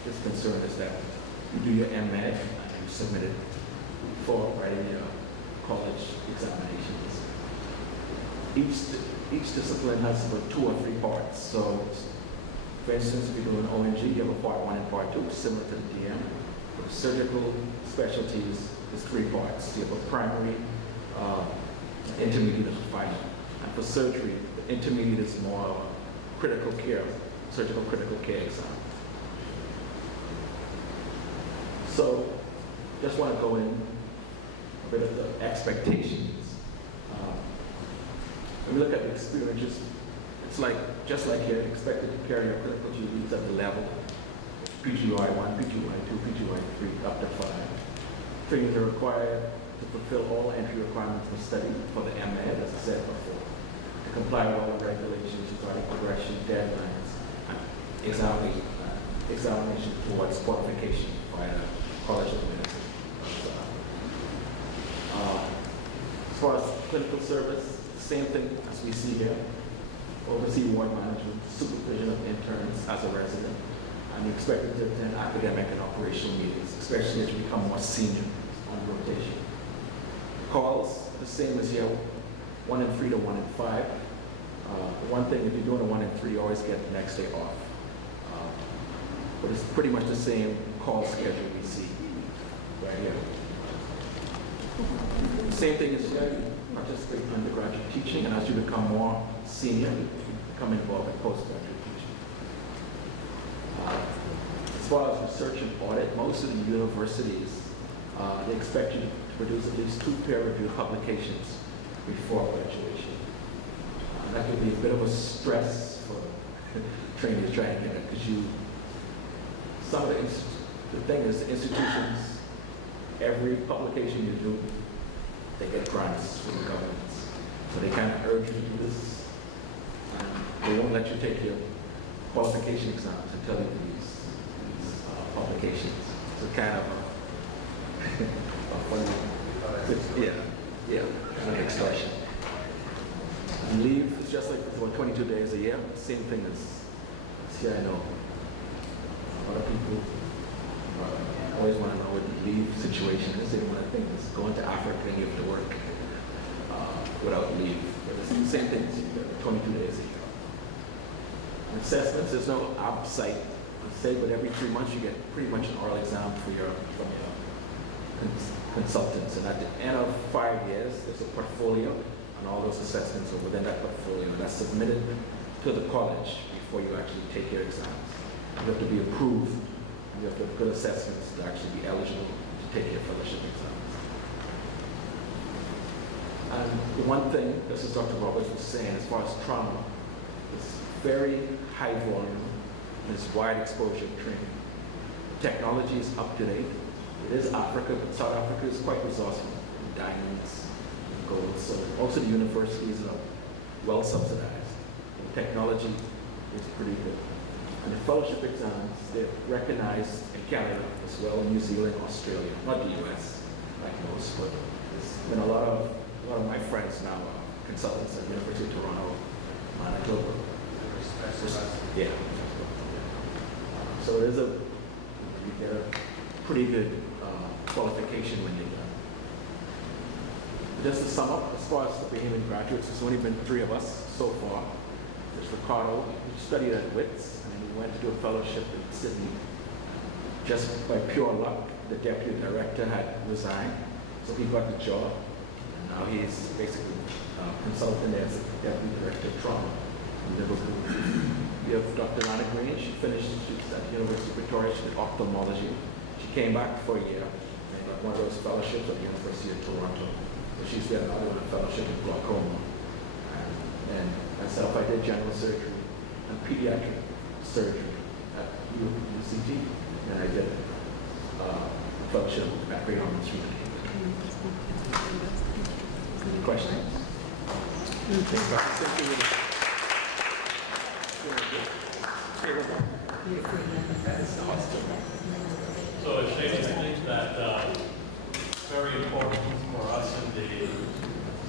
is concerned is that you do your MMed and you submit it for writing your college examinations. Each discipline has about 2 or 3 parts. So, for instance, if you do an ONG, you have a part 1 and part 2, similar to the DM. For the surgical specialties, there's 3 parts. You have a primary, intermediate, and final. And for surgery, the intermediate is more critical care, surgical critical care exam. So just want to go in a bit of the expectations. When we look at the experiences, it's like, just like you're expected to carry your clinical duties at the level PGY 1, PGY 2, PGY 3, up to 5. Trainings are required to fulfill all entry requirements for study for the MA, as I said before, to comply with all the regulations regarding progression, deadlines, and examination towards qualification by the College of Medicine. As far as clinical service, same thing as we see here. Oversee ward management, supervision of interns as a resident, and you're expected to attend academic and operational meetings, especially as you become more senior on rotation. Calls, the same as here, 1 in 3 to 1 in 5. The one thing, if you're doing a 1 in 3, you always get the next day off. But it's pretty much the same call schedule we see right here. Same thing as here, you participate in undergraduate teaching, and as you become more senior, you become involved in postgraduate teaching. As far as research and audit, most of the universities, they expect you to produce at least 2 peer-reviewed publications before graduation. That could be a bit of a stress for trainees trying to get it, because some of the thing is, the institutions, every publication you do, they get grants from the governments. So they kind of urge you to do this. They won't let you take your qualification exams until you do these publications. So kind of a funny, yeah, an extortion. And leave is just like for 22 days a year, same thing as here. I know a lot of people always want to know what the leave situation is. They want to think it's going to Africa and you have to work without leave. But it's the same thing as you get 22 days a year. Assessments, there's no outside say, but every 3 months you get pretty much an oral exam from your consultants. And at the end of 5 years, there's a portfolio, and all those assessments are within that portfolio. That's submitted to the college before you actually take your exams. You have to be approved. You have to have good assessments to actually be eligible to take your fellowship exams. And the one thing, this is Dr. Roberts was saying, as far as trauma, it's very high volume and it's wide exposure training. Technology is up to date. It is Africa, but South Africa is quite resourceful in diamonds and gold. So most of the universities are well subsidized. The technology is pretty good. And the fellowship exams, they're recognized in Canada as well, New Zealand, Australia, not the US, like most, but there's been a lot of my friends now are consultants at the University of Toronto, Manitoba. Yeah. So it is you get a pretty good qualification when you're done. Just to sum up, as far as the Bahamian graduates, there's only been 3 of us so far. There's Ricardo, he studied at WITS, and then he went to do a fellowship in Sydney. Just by pure luck, the deputy director had resigned, so he got the job. And now he's basically consultant as a deputy director of trauma in Liverpool. We have Dr. Lana Green. She finished, she's at the University of Victoria, she did ophthalmology. She came back for a year and got one of those fellowships at the University of Toronto. So she's got another one, fellowship in glaucoma. And myself, I did general surgery and pediatric surgery at UCT, and I did fellowship at Great Ormond Street. Any questions? So Shane, I think that it's very important for us in the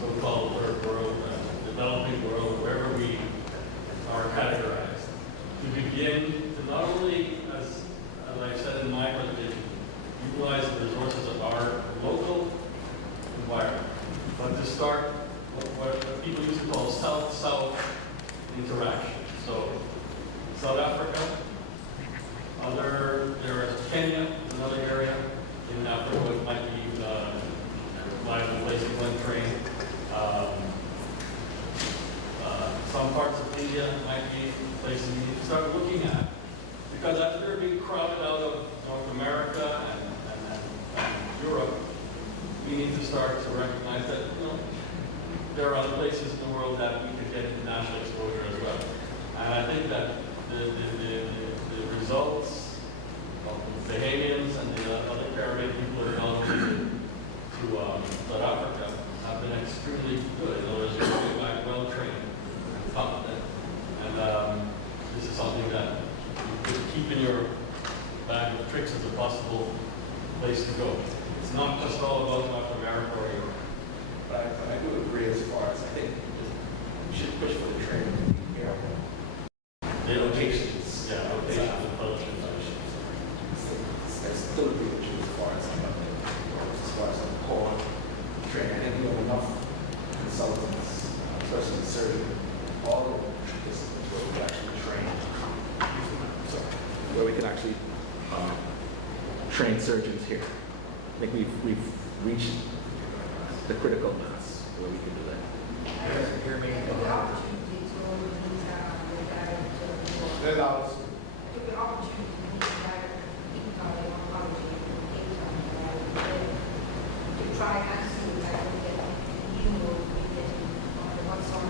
so-called third world, developing world, wherever we are categorized, to begin to not only, as I said in my presentation, utilize the resources of our local environment, but to start what people used to call South-South interaction. So South Africa, there is Kenya, another area in Africa that might be a place to go and train. Some parts of India might be places you need to start looking at. Because as they're being crowded out of North America and Europe, we need to start to recognize that, there are other places in the world that we could get international exposure as well. And I think that the results of the Bahamians and the other Caribbean people who have gone to South Africa have been extremely good. In other words, they're coming back well trained and confident. And this is something that you could keep in your bag of tricks as a possible place to go. It's not just all about North America or Europe. But I do agree as far as, I think we should push for the training in the area. The locations, yeah, locations and fellowship. I still agree with you as far as the core training. I think we have enough consultants, especially in surgery, all of the disciplines where we can actually train. So, where we can actually train surgeons here. I think we've reached the critical mass where we can do that. The opportunity to go with these, Let us, took the opportunity to meet the director of oncology in Cape Town, to try and see if I could get what's on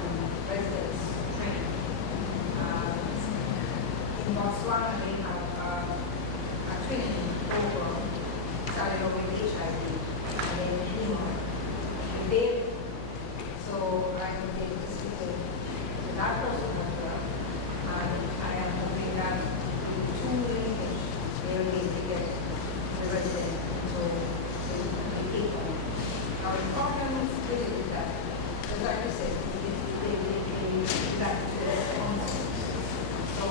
residence training. In Botswana, they have a training program started over with HIV and then chemo. And they, so I was able to speak to that person as well. And I am hoping that with 2 million they will be able to get the resident into the people. Now, the problem is that, as I said, they back to the response. So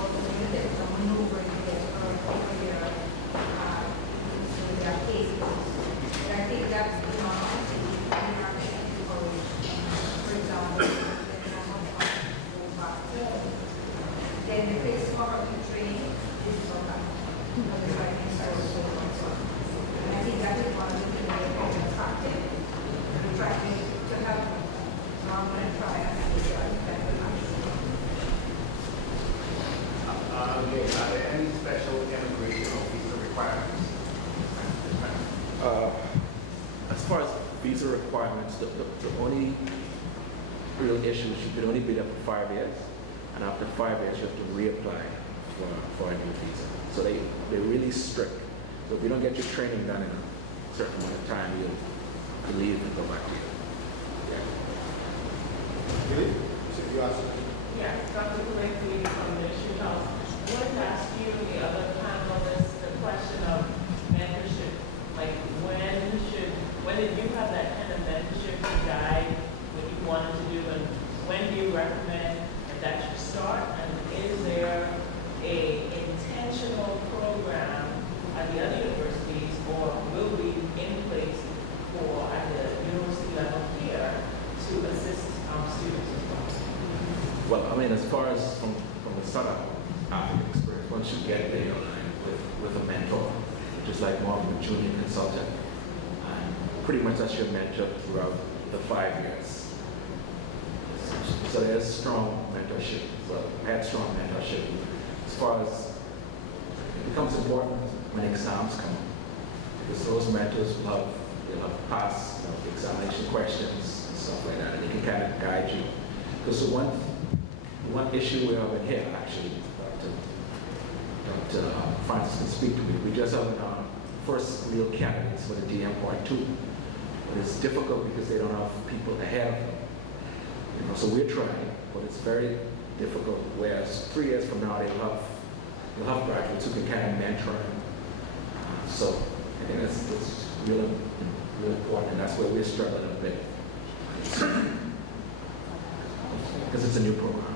there's some maneuvering to get over here into their cases. And I think that's, honestly, for example, then the place tomorrow to train is so bad. And I think that is one of the things that is attractive. We try to help them. So I'm going to try and see if I can Okay, are there any special immigration or visa requirements? As far as visa requirements, the only real issue is you can only be there for 5 years, and after 5 years you have to reapply for a new visa. So they're really strict. So if you don't get your training done in a certain amount of time, you'll leave and go back to you. really? So you ask, Yes, Dr. Blakely from the Issue House. I wanted to ask you, the other panelists, the question of mentorship. Like, when did you have that kind of mentorship to guide what you wanted to do, and when do you recommend that should start? And is there a intentional program at the other universities, or will be in place for at the university level here to assist students as well? Well, I mean, as far as from the Southern African experience, once you get there, you're with a mentor, just like more of a junior consultant. And pretty much that's your mentor throughout the 5 years. So there's strong mentorship. Well, I had strong mentorship. As far as it becomes important when exams come up, because those mentors will have passed examination questions and stuff like that, and they can kind of guide you. Because the one issue we have in here, actually, Dr. Francis can speak to me. We just have our first real candidates for the DM Part 2. But it's difficult because they don't have people ahead of them. So we're trying, but it's very difficult. Whereas 3 years from now, you'll have graduates who can kind of mentor them. So I think that's really important, and that's where we're struggling a bit. Because it's a new program.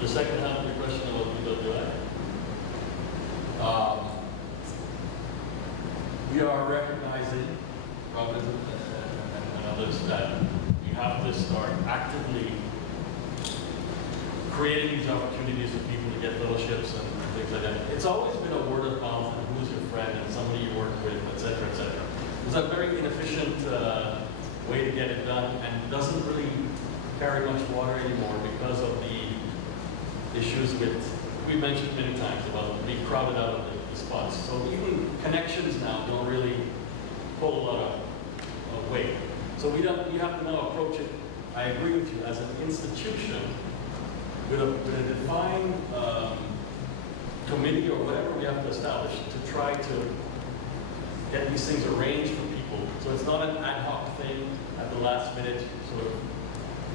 The second half of the question about UWI. We are recognizing, Robin and others, that we have to start actively creating these opportunities for people to get fellowships and things like that. It's always been a word of mouth and who's your friend and somebody you work with, et cetera, et cetera. It's a very inefficient way to get it done, and doesn't really carry much water anymore because of the issues with, we mentioned many times about being crowded out of the response. So even connections now don't really hold a lot of weight. So we have to now approach it, I agree with you, as an institution with a defined committee or whatever we have to establish to try to get these things arranged for people. So it's not an ad hoc thing at the last minute, sort of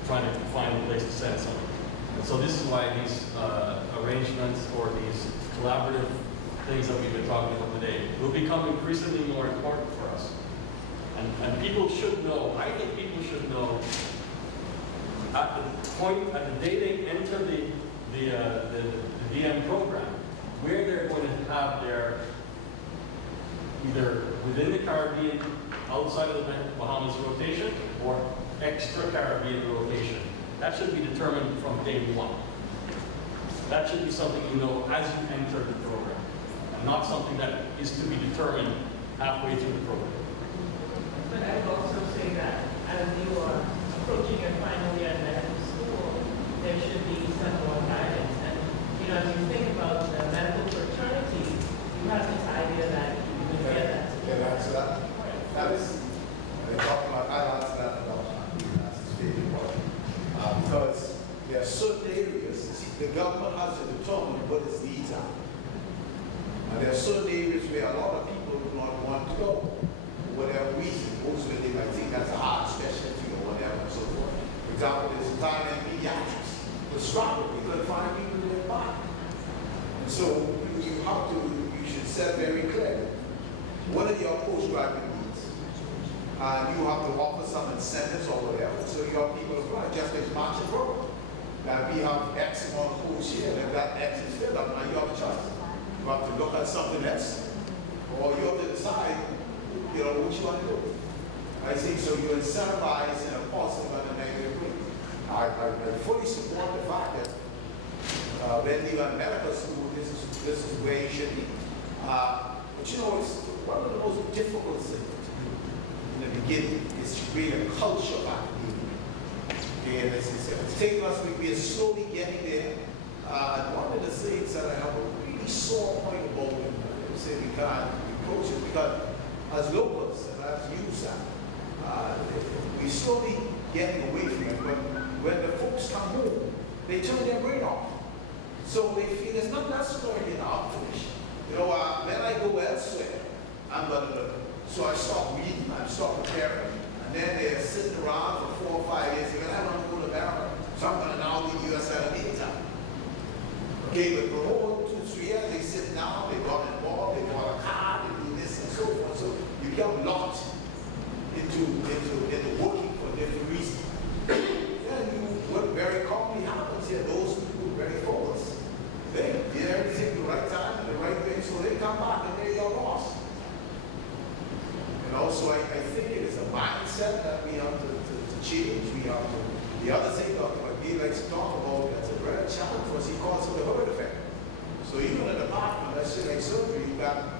trying to find a place to send something. And so this is why these arrangements or these collaborative things that we've been talking about today will become increasingly more important for us. And people should know, I think people should know at the day they enter the DM program, where they're going to have their, either within the Caribbean, outside of the Bahamas rotation, or extra Caribbean rotation. That should be determined from day one. That should be something you know as you enter the program, and not something that is to be determined halfway through the program. But I would also say that as you are approaching your final year in medical school, there should be some more guidance. And you know, as you think about the medical fraternity, you have this idea that you can get that. Can I answer that? That is, they're talking about, I'll answer that about that's the favorite part. Because there are certain areas, see, the government has to determine what its needs are. And there are certain areas where a lot of people do not want to go, for whatever reason. Most of it, they might think that's a hard specialty or whatever and so forth. For example, there's a time in pediatrics. The struggle, we couldn't find people in their body. And so you have to, you should set very clear. What are your postgraduate needs? And you have to offer some incentives or whatever, so your people apply, just as match the program. Now we have X amount of course here, and if that X is filled up, now you have a choice. You have to look at something else, or you have to decide, you know, what you want to do. I think so you incentivize in a positive and a negative way. I fully support the fact that when you are in medical school, this is where you should be. But you know, it's one of the most difficult things in the beginning is to create a culture of academia. Okay, and it's taken us, we are slowly getting there. And one of the things that I have a really sore point about, I say we can't approach it, because as locals and as youth, we're slowly getting away from it. But when the folks come home, they turn their brain off. So they feel it's not necessarily an outfinish. You know, when I go elsewhere, I'm going to look. So I start reading, I start preparing, and then they're sitting around for 4 or 5 years, and I want to go to America, so I'm going to now leave US at a meantime. Okay, but for all 2 or 3 years, they sit down, they got involved, they bought a car, they do this and so forth. So you get locked into working for different reasons. Then what very commonly happens here, those people are very focused. They did everything the right time and the right thing, so they come back and they're your boss. And also, I think it is a mindset that we have to change. We have to. The other thing Dr. McGee likes to talk about that's a great challenge for us, he calls it the herd effect. So even in the department, let's say like surgery, you got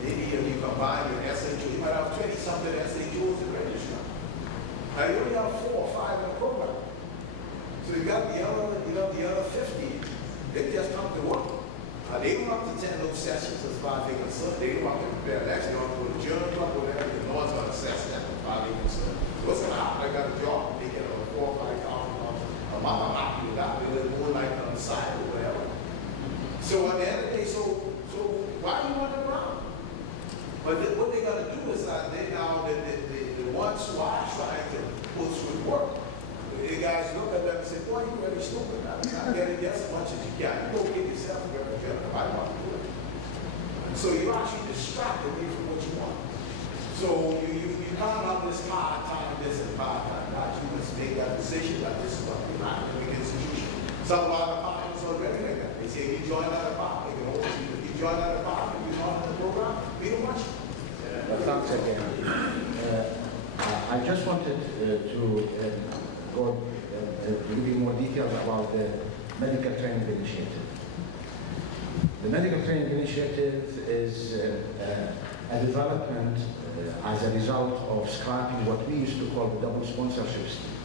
maybe you combine your SHO, you might have 20-something SHOs in registrar. Now you only have 4 or 5 in the program. So you got the other 50. They just come to work. They don't have to attend those sessions as far as they're concerned. They don't have to prepare lectures. They don't have to go to journal club or whatever. The Lord's going to assess them as far as they're concerned. So what's going to happen? I got a job. They get $4,000 or $5,000 a month. I'm happy with that. They live more like on the side or whatever. So at the end of the day, so why do you want them around? But what they got to do is that they now, the ones who are trying to push with work, the guys look at them and say, boy, you're really stupid. I'm not getting as much as you can. You go get yourself a representative. I want to do it. And so you're actually distracted me from what you want. So you can't have this part-time, this and part-time. That you must make that decision that this is what you like to make an institution. Some of our departments already like that. They say, if you join that department, they can always see if you join that department, you're not in the program, we don't want you. Well, thanks again. I just wanted to go giving more details about the medical training initiative. The medical training initiative is a development as a result of scrapping what we used to call the double sponsorship scheme.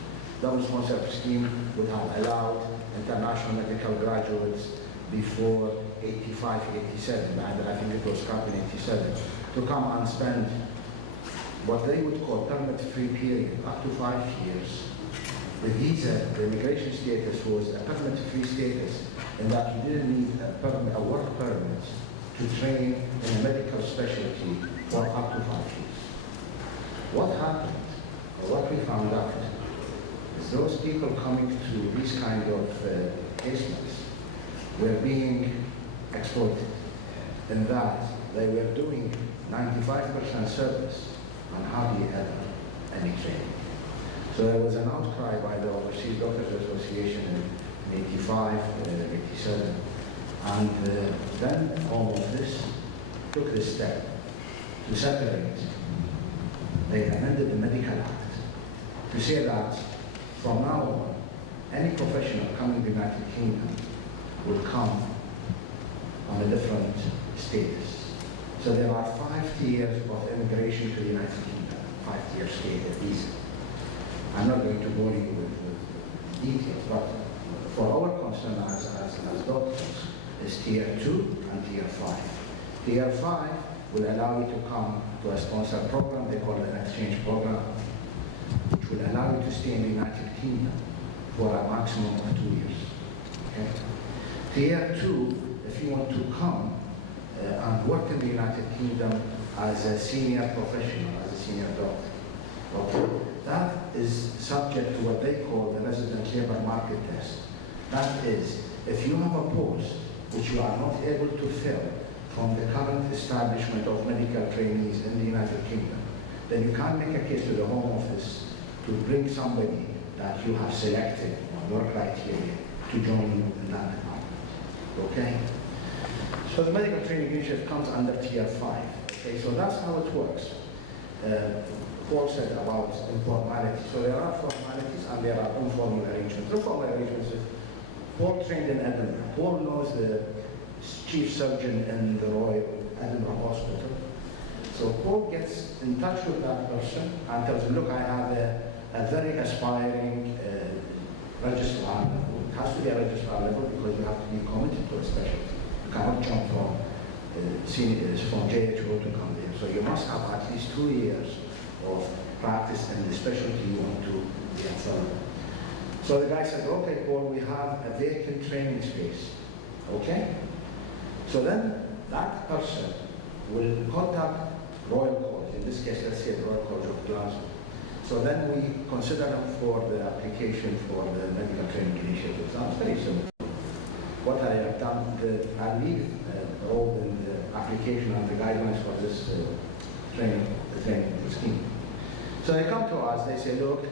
Double sponsorship scheme would have allowed international medical graduates before 85, 87, and I think it was cut in 87, to come and spend what they would call permit-free period, up to 5 years. The visa, the immigration status was a permit-free status, in that you didn't need a work permit to train in a medical specialty for up to 5 years. What happened, or what we found out, is those people coming to these kind of placements were being exploited, in that they were doing 95% service and hardly ever any training. So there was an outcry by the Overseas Doctors Association in 85, 87, and then Home Office took this step to separate. They amended the Medical Act to say that from now on, any professional coming to the United Kingdom will come on a different status. So there are 5 tiers of immigration to the United Kingdom, 5-tier status visa. I'm not going to bore you with details, but for our concern as doctors is tier 2 and tier 5. Tier 5 will allow you to come to a sponsored program, they call it an exchange program, which will allow you to stay in the United Kingdom for a maximum of 2 years. Okay? Tier 2, if you want to come and work in the United Kingdom as a senior professional, as a senior doctor, okay? That is subject to what they call the resident labor market test. That is, if you have a post which you are not able to fill from the current establishment of medical trainees in the United Kingdom, then you can't make a case to the Home Office to bring somebody that you have selected on your criteria to join you in that department. Okay? So the medical training initiative comes under tier 5. Okay, so that's how it works. Paul said about informality. So there are formalities and there are informal arrangements. Informal arrangements is Paul trained in Edinburgh. Paul knows the chief surgeon in the Royal Edinburgh Hospital. So Paul gets in touch with that person and tells him, look, I have a very aspiring registrar level. It has to be a registrar level because you have to be committed to a specialty. You cannot jump from from JHO to come there. So you must have at least 2 years of practice in the specialty you want to be a fellow. So the guy said, okay, Paul, we have a vacant training space. Okay? So then that person will contact Royal College, in this case, let's say the Royal College of Glasgow. So then we consider them for the application for the medical training initiative. Sounds very simple. What I have done, I leave all the application and the guidelines for this training scheme. So they come to us, they say, look,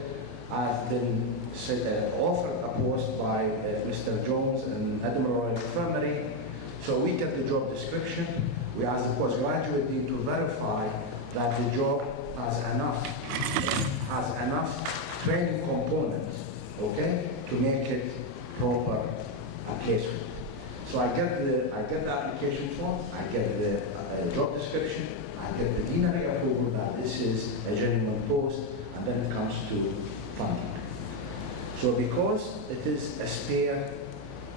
I've been offered a post by Mr. Jones in Edinburgh Royal Infirmary. So we get the job description. We ask the postgraduate dean to verify that the job has enough training components, okay, to make it proper placement. So I get the application form, I get the job description, I get the deanery approval that this is a genuine post, and then it comes to funding. So because it is a spare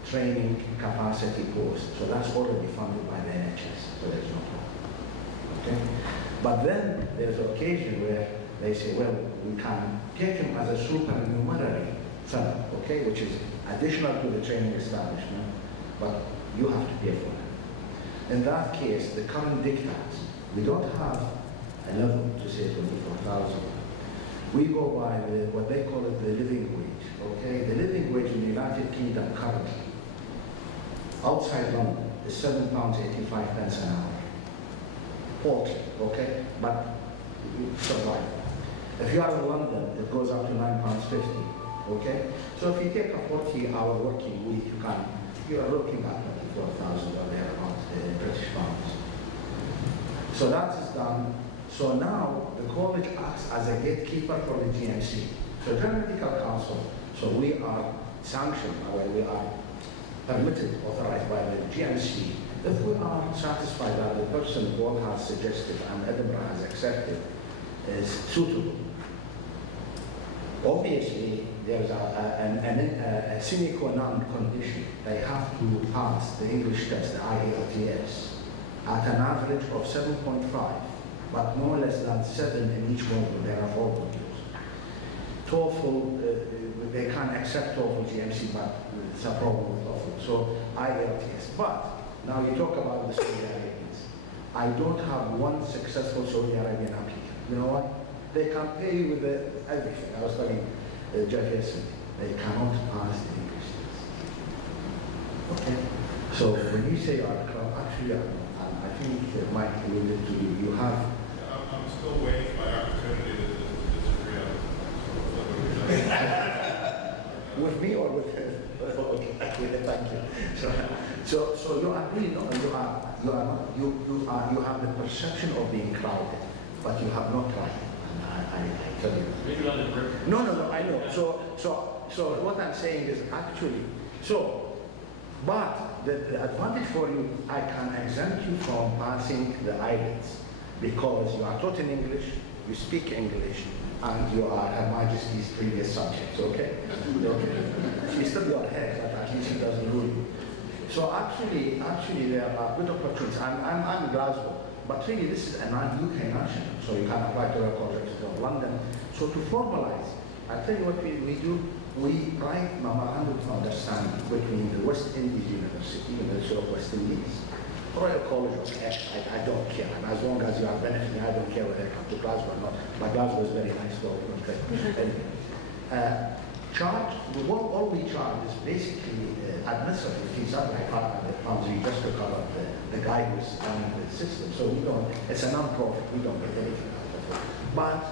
training capacity post, so that's already funded by the NHS, so there's no problem. Okay? But then there's an occasion where they say, well, we can take him as a supernumerary fellow, okay, which is additional to the training establishment, but you have to pay for it. In that case, the current dictates, we don't have a level to say 24,000. We go by what they call it the living wage, okay? The living wage in the United Kingdom currently, outside London, is £7.85 an hour. Paltry, okay? But you survive. If you are in London, it goes up to £9.50, okay? So if you take a 40-hour working week, you are looking at 24,000 or thereabouts British pounds. So that is done. So now the college acts as a gatekeeper for the GMC. So General Medical Council, so we are sanctioned, we are permitted, authorized by the GMC. If we are satisfied that the person Paul has suggested and Edinburgh has accepted is suitable, obviously there is a a sine qua non condition. They have to pass the English test, the IELTS, at an average of 7.5, but no less than 7 in each module. There are 4 modules. TOEFL, they can't accept TOEFL GMC, but it's a problem with TOEFL. So IELTS. But now you talk about the Saudi Arabians. I don't have one successful Saudi Arabian applicant. You know what? They can pay you with everything. I was telling Jeff yesterday. They cannot pass the English test. Okay. So when you say art club, actually, I think Mike alluded to you. You have. I'm still waiting for my opportunity to disagree on it. With me or with her? Okay, thank you. So you are really not, you have the perception of being crowded, but you have not tried. I tell you. Maybe on the brick. No, I know. So what I'm saying is actually, but the advantage for you, I can exempt you from passing the IELTS because you are taught in English, you speak English, and you are Her Majesty's previous subjects, okay? She's still your head, but at least she doesn't rule you. So actually there are good opportunities. I'm in Glasgow, but really this is a UK national, so you can apply to Royal College of London. So to formalize, I tell you what we do. We write memorandum of understanding between the West Indies University, University of West Indies, Royal College of I don't care. And as long as you are benefiting, I don't care whether they come to Glasgow or not. But Glasgow is very nice, though. Okay. Anyway, all we charge is basically administrative fees, up like £500 just to cover the guy who's running the system. So we don't, it's a non-profit, we don't get anything out of it. But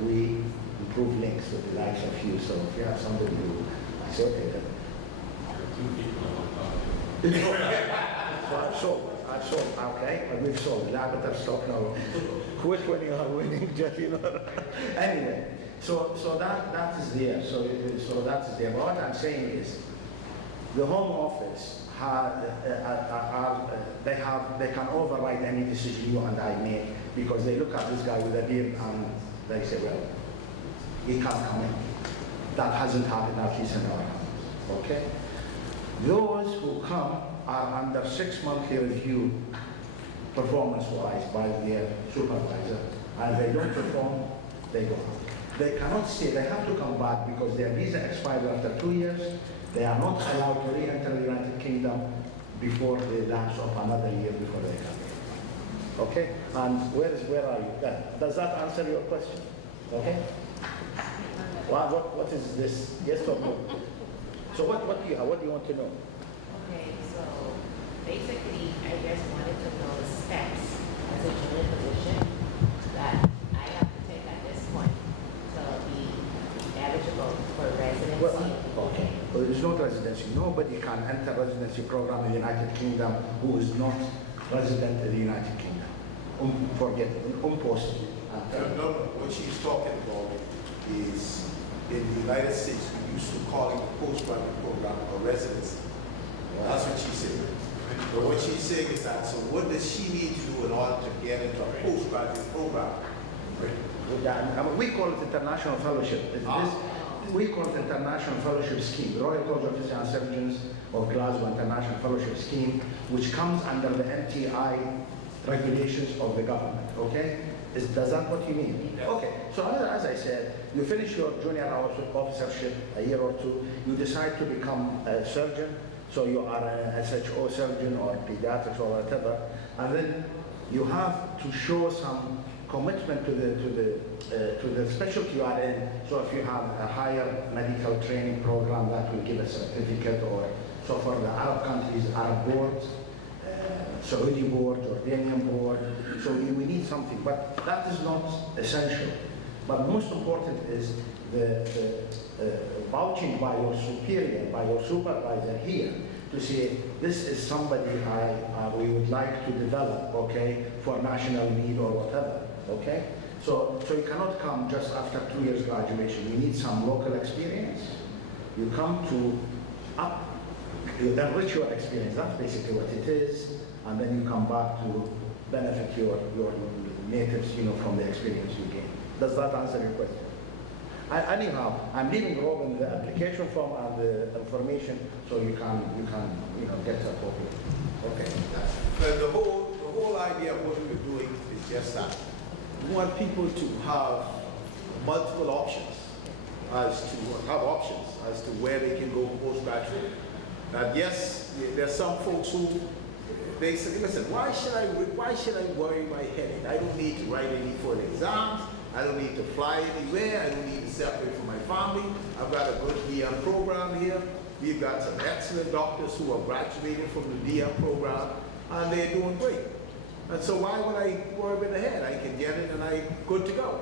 we improve links with the likes of you. So if you have somebody who, I say, okay, then. So, okay, but we've sold. I better stop now. Quit when you are winning, just, you know. Anyway, so that is there. So that is there. But what I'm saying is, the Home Office they can override any decision you and I make because they look at this guy with a beard and they say, well, he can't come in. That hasn't happened at least in our house. Okay. Those who come are under 6-monthly review performance-wise by their supervisor, and they don't perform, they go out. They cannot stay, they have to come back because their visa expires after 2 years. They are not allowed to re-enter the United Kingdom before the lapse of another year before they come in. Okay? And where are you? Yeah. Does that answer your question? Okay? Well, what is this? Yes or no? So what do you want to know? Okay, so basically, I just wanted to know the steps as a junior position that I have to take at this point to be eligible for residency. Okay. Well, there's not residency. Nobody can enter residency program in the United Kingdom who is not resident in the United Kingdom. Forget it. Impossible. No. What she's talking about is in the United States, we used to call it the postgraduate program or residency. That's what she's saying. But what she's saying is that, so what does she need to do in order to get into a postgraduate program? We call it international fellowship. We call it international fellowship scheme. The Royal College of Physicians and Surgeons of Glasgow International Fellowship Scheme, which comes under the MTI regulations of the government. Okay? Does that what you mean? Yes. Okay. So as I said, you finish your junior officership a year or two. You decide to become a surgeon. So you are an SHO surgeon or pediatrics or whatever, and then you have to show some commitment to the specialty you are in. So if you have a higher medical training program, that will give a certificate, or so for the Arab countries, Arab boards, Saudi board, Jordanian board. So we need something, but that is not essential. But most important is the vouching by your superior, by your supervisor here, to say this is somebody we would like to develop, okay, for national need or whatever, okay? So you cannot come just after 2 years graduation. You need some local experience. You come to enrich your experience. That's basically what it is, and then you come back to benefit your natives, from the experience you gain. Does that answer your question? Anyhow, I'm leaving Robin the application form and the information so you can get a copy. Okay. But the whole idea of what we're doing is just that. We want people to have multiple options as to where they can go postgraduate. And yes, there's some folks who they say, listen, why should I worry my head? I don't need to write any further exams. I don't need to fly anywhere. I don't need to separate from my family. I've got a good DM program here. We've got some excellent doctors who are graduating from the DM program, and they're doing great. And so why would I worry with the head? I can get it and I'm good to go.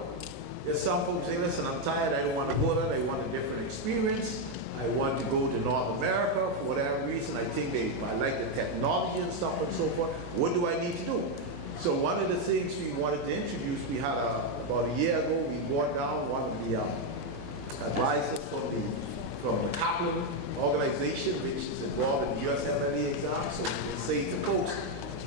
There's some folks say, listen, I'm tired. I don't want to go there. I want a different experience. I want to go to North America for whatever reason. I think I like the technology and stuff and so forth. What do I need to do? So one of the things we wanted to introduce, we had about a year ago, we brought down one of the advisors from the Kaplan organization, which is involved in the USMLE exam. So we can say to folks,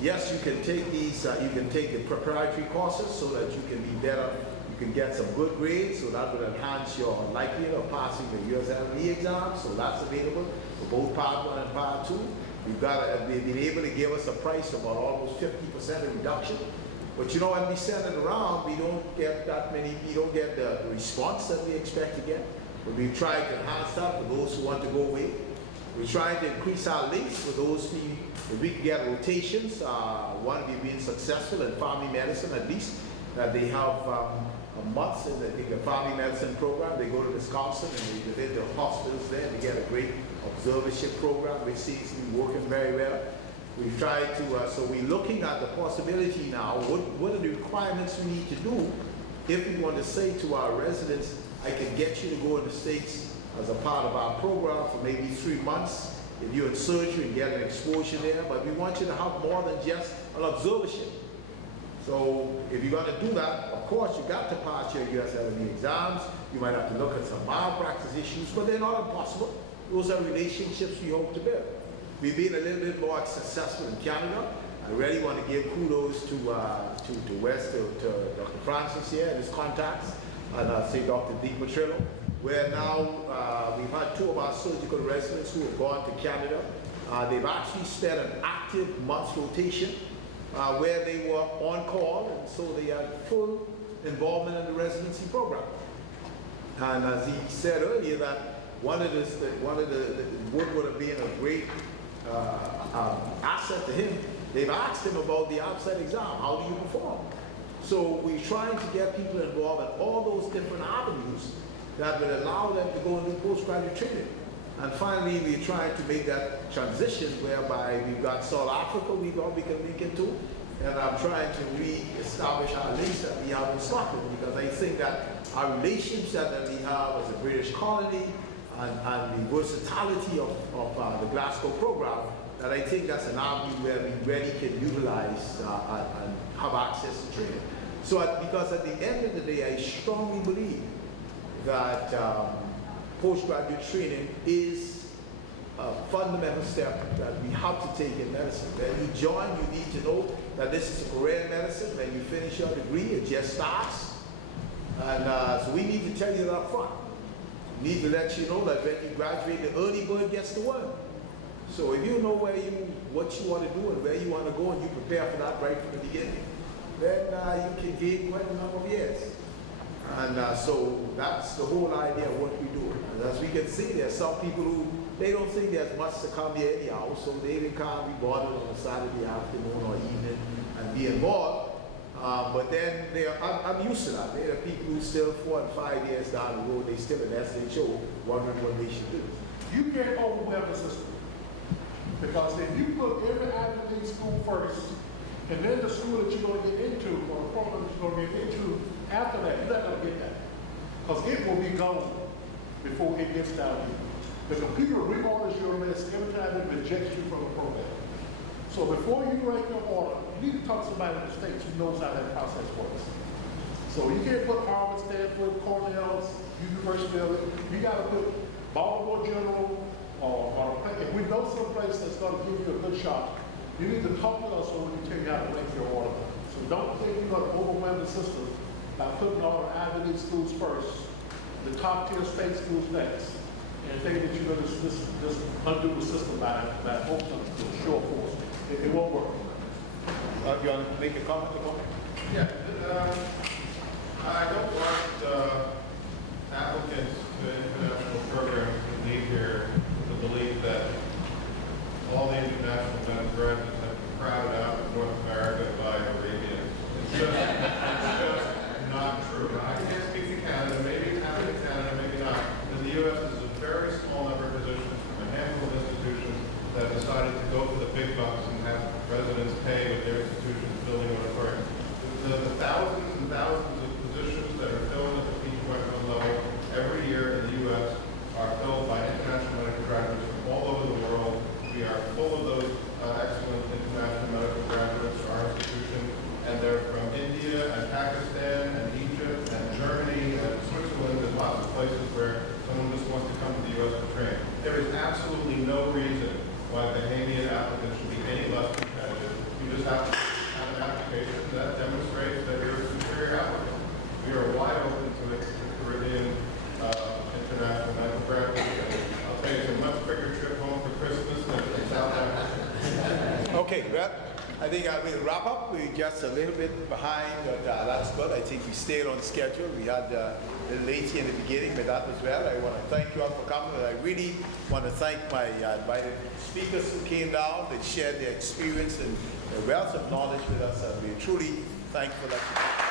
yes, you can take these, you can take the preparatory courses so that you can be better, you can get some good grades, so that would enhance your likelihood of passing the USMLE exam. So that's available for both Part 1 and Part 2. They've been able to give us a price of about almost 50% of reduction. But you know, when we send it around, we don't get that many, we don't get the response that we expect to get. But we've tried to enhance that for those who want to go away. We're trying to increase our links for those if we can get rotations. One, we've been successful in family medicine at least, that they have a month in the family medicine program. They go to Wisconsin and they visit the hospitals there and they get a great observership program, which seems to be working very well. We've tried to, so we're looking at the possibility now, what are the requirements we need to do if we want to say to our residents, I can get you to go in the States as a part of our program for maybe 3 months. If you're in surgery and get an exposure there, but we want you to have more than just an observership. So if you're going to do that, of course, you got to pass your USLME exams. You might have to look at some malpractice issues, but they're not impossible. Those are relationships we hope to build. We've been a little bit more successful in Canada. I really want to give kudos to Dr. Francis here and his contacts, and say Dr. Deep Petrillo, where now we've had 2 of our surgical residents who have gone to Canada. They've actually spent an active month's rotation where they were on call, and so they had full involvement in the residency program. And as he said earlier, that one of the would have been a great asset to him. They've asked him about the outside exam. How do you perform? So we're trying to get people involved in all those different avenues that will allow them to go and do postgraduate training. And finally, we're trying to make that transition whereby we've got South Africa we thought we can link into, and I'm trying to re-establish our links that we have in Scotland, because I think that our relationship that we have as a British colony and the versatility of the Glasgow program, that I think that's an avenue where we really can utilize and have access to training. So because at the end of the day, I strongly believe that postgraduate training is a fundamental step that we have to take in medicine. When you join, you need to know that this is a career in medicine. When you finish your degree, it just starts. And so we need to tell you that up front. We need to let you know that when you graduate, the early bird gets the worm. So if you know what you want to do and where you want to go, and you prepare for that right from the beginning, then you can gain quite a number of years. And so that's the whole idea of what we do. And as we can see, there's some people who, they don't think there's much to come here anyhow, so they can't be bothered on a Saturday afternoon or evening and be involved. But then I'm used to that. There are people who still 4 and 5 years down the road, they still in SHO wondering what they should do. You can't overwhelm the system. Because if you put every Ivy League school first, and then the school that you're going to get into, or the program that you're going to get into after that, you're not going to get that. Because it will be gone before it gets down here. The computer reorders your list every time it rejects you from the program. So before you write your order, you need to talk to somebody in the States who knows how that process works. So you can't put Harvard, Stanford, Cornell, Universality. You got to put Baltimore General, or if we know someplace that's going to give you a good shot, you need to talk to us so we can tell you how to rank your order. So don't think you're going to overwhelm the system by putting all the Ivy League schools first the top tier state schools next, and thinking that you're going to just undo the system by hoping to show force. It won't work. You want to make a comment? Yeah, I don't want applicants to international programs to leave here with the belief that all the international graduates have been crowded out of North America by Arabians. It's just not true. I can't speak to Canada, maybe it's happening in Canada, maybe not. But the U.S. is a very small number of positions from a handful of institutions that have decided to go for the big bucks and have residents pay with their institutions building auditoriums. The thousands and thousands of positions that are filled at the P.1 level every year in the U.S. are filled by international medical graduates from all over the world. We are full of those excellent international medical graduates to our institution, and they're from India and Pakistan and Egypt and Germany and Switzerland and lots of places where someone just wants to come to the U.S. to train. There is absolutely no reason why Bahamian applicants should be any less competitive. You just have to have an application that demonstrates that you're a superior applicant. We are wide open to the Caribbean international medical graduates. I'll tell you, it's a much quicker trip home for Christmas than from South Africa. Okay, well, I think we'll wrap up. We're just a little bit behind, but that's good. I think we stayed on schedule. We had a little late in the beginning, but that was well. I want to thank you all for coming. And I really want to thank my invited speakers who came down. They shared their experience and their wealth of knowledge with us, and we're truly thankful that you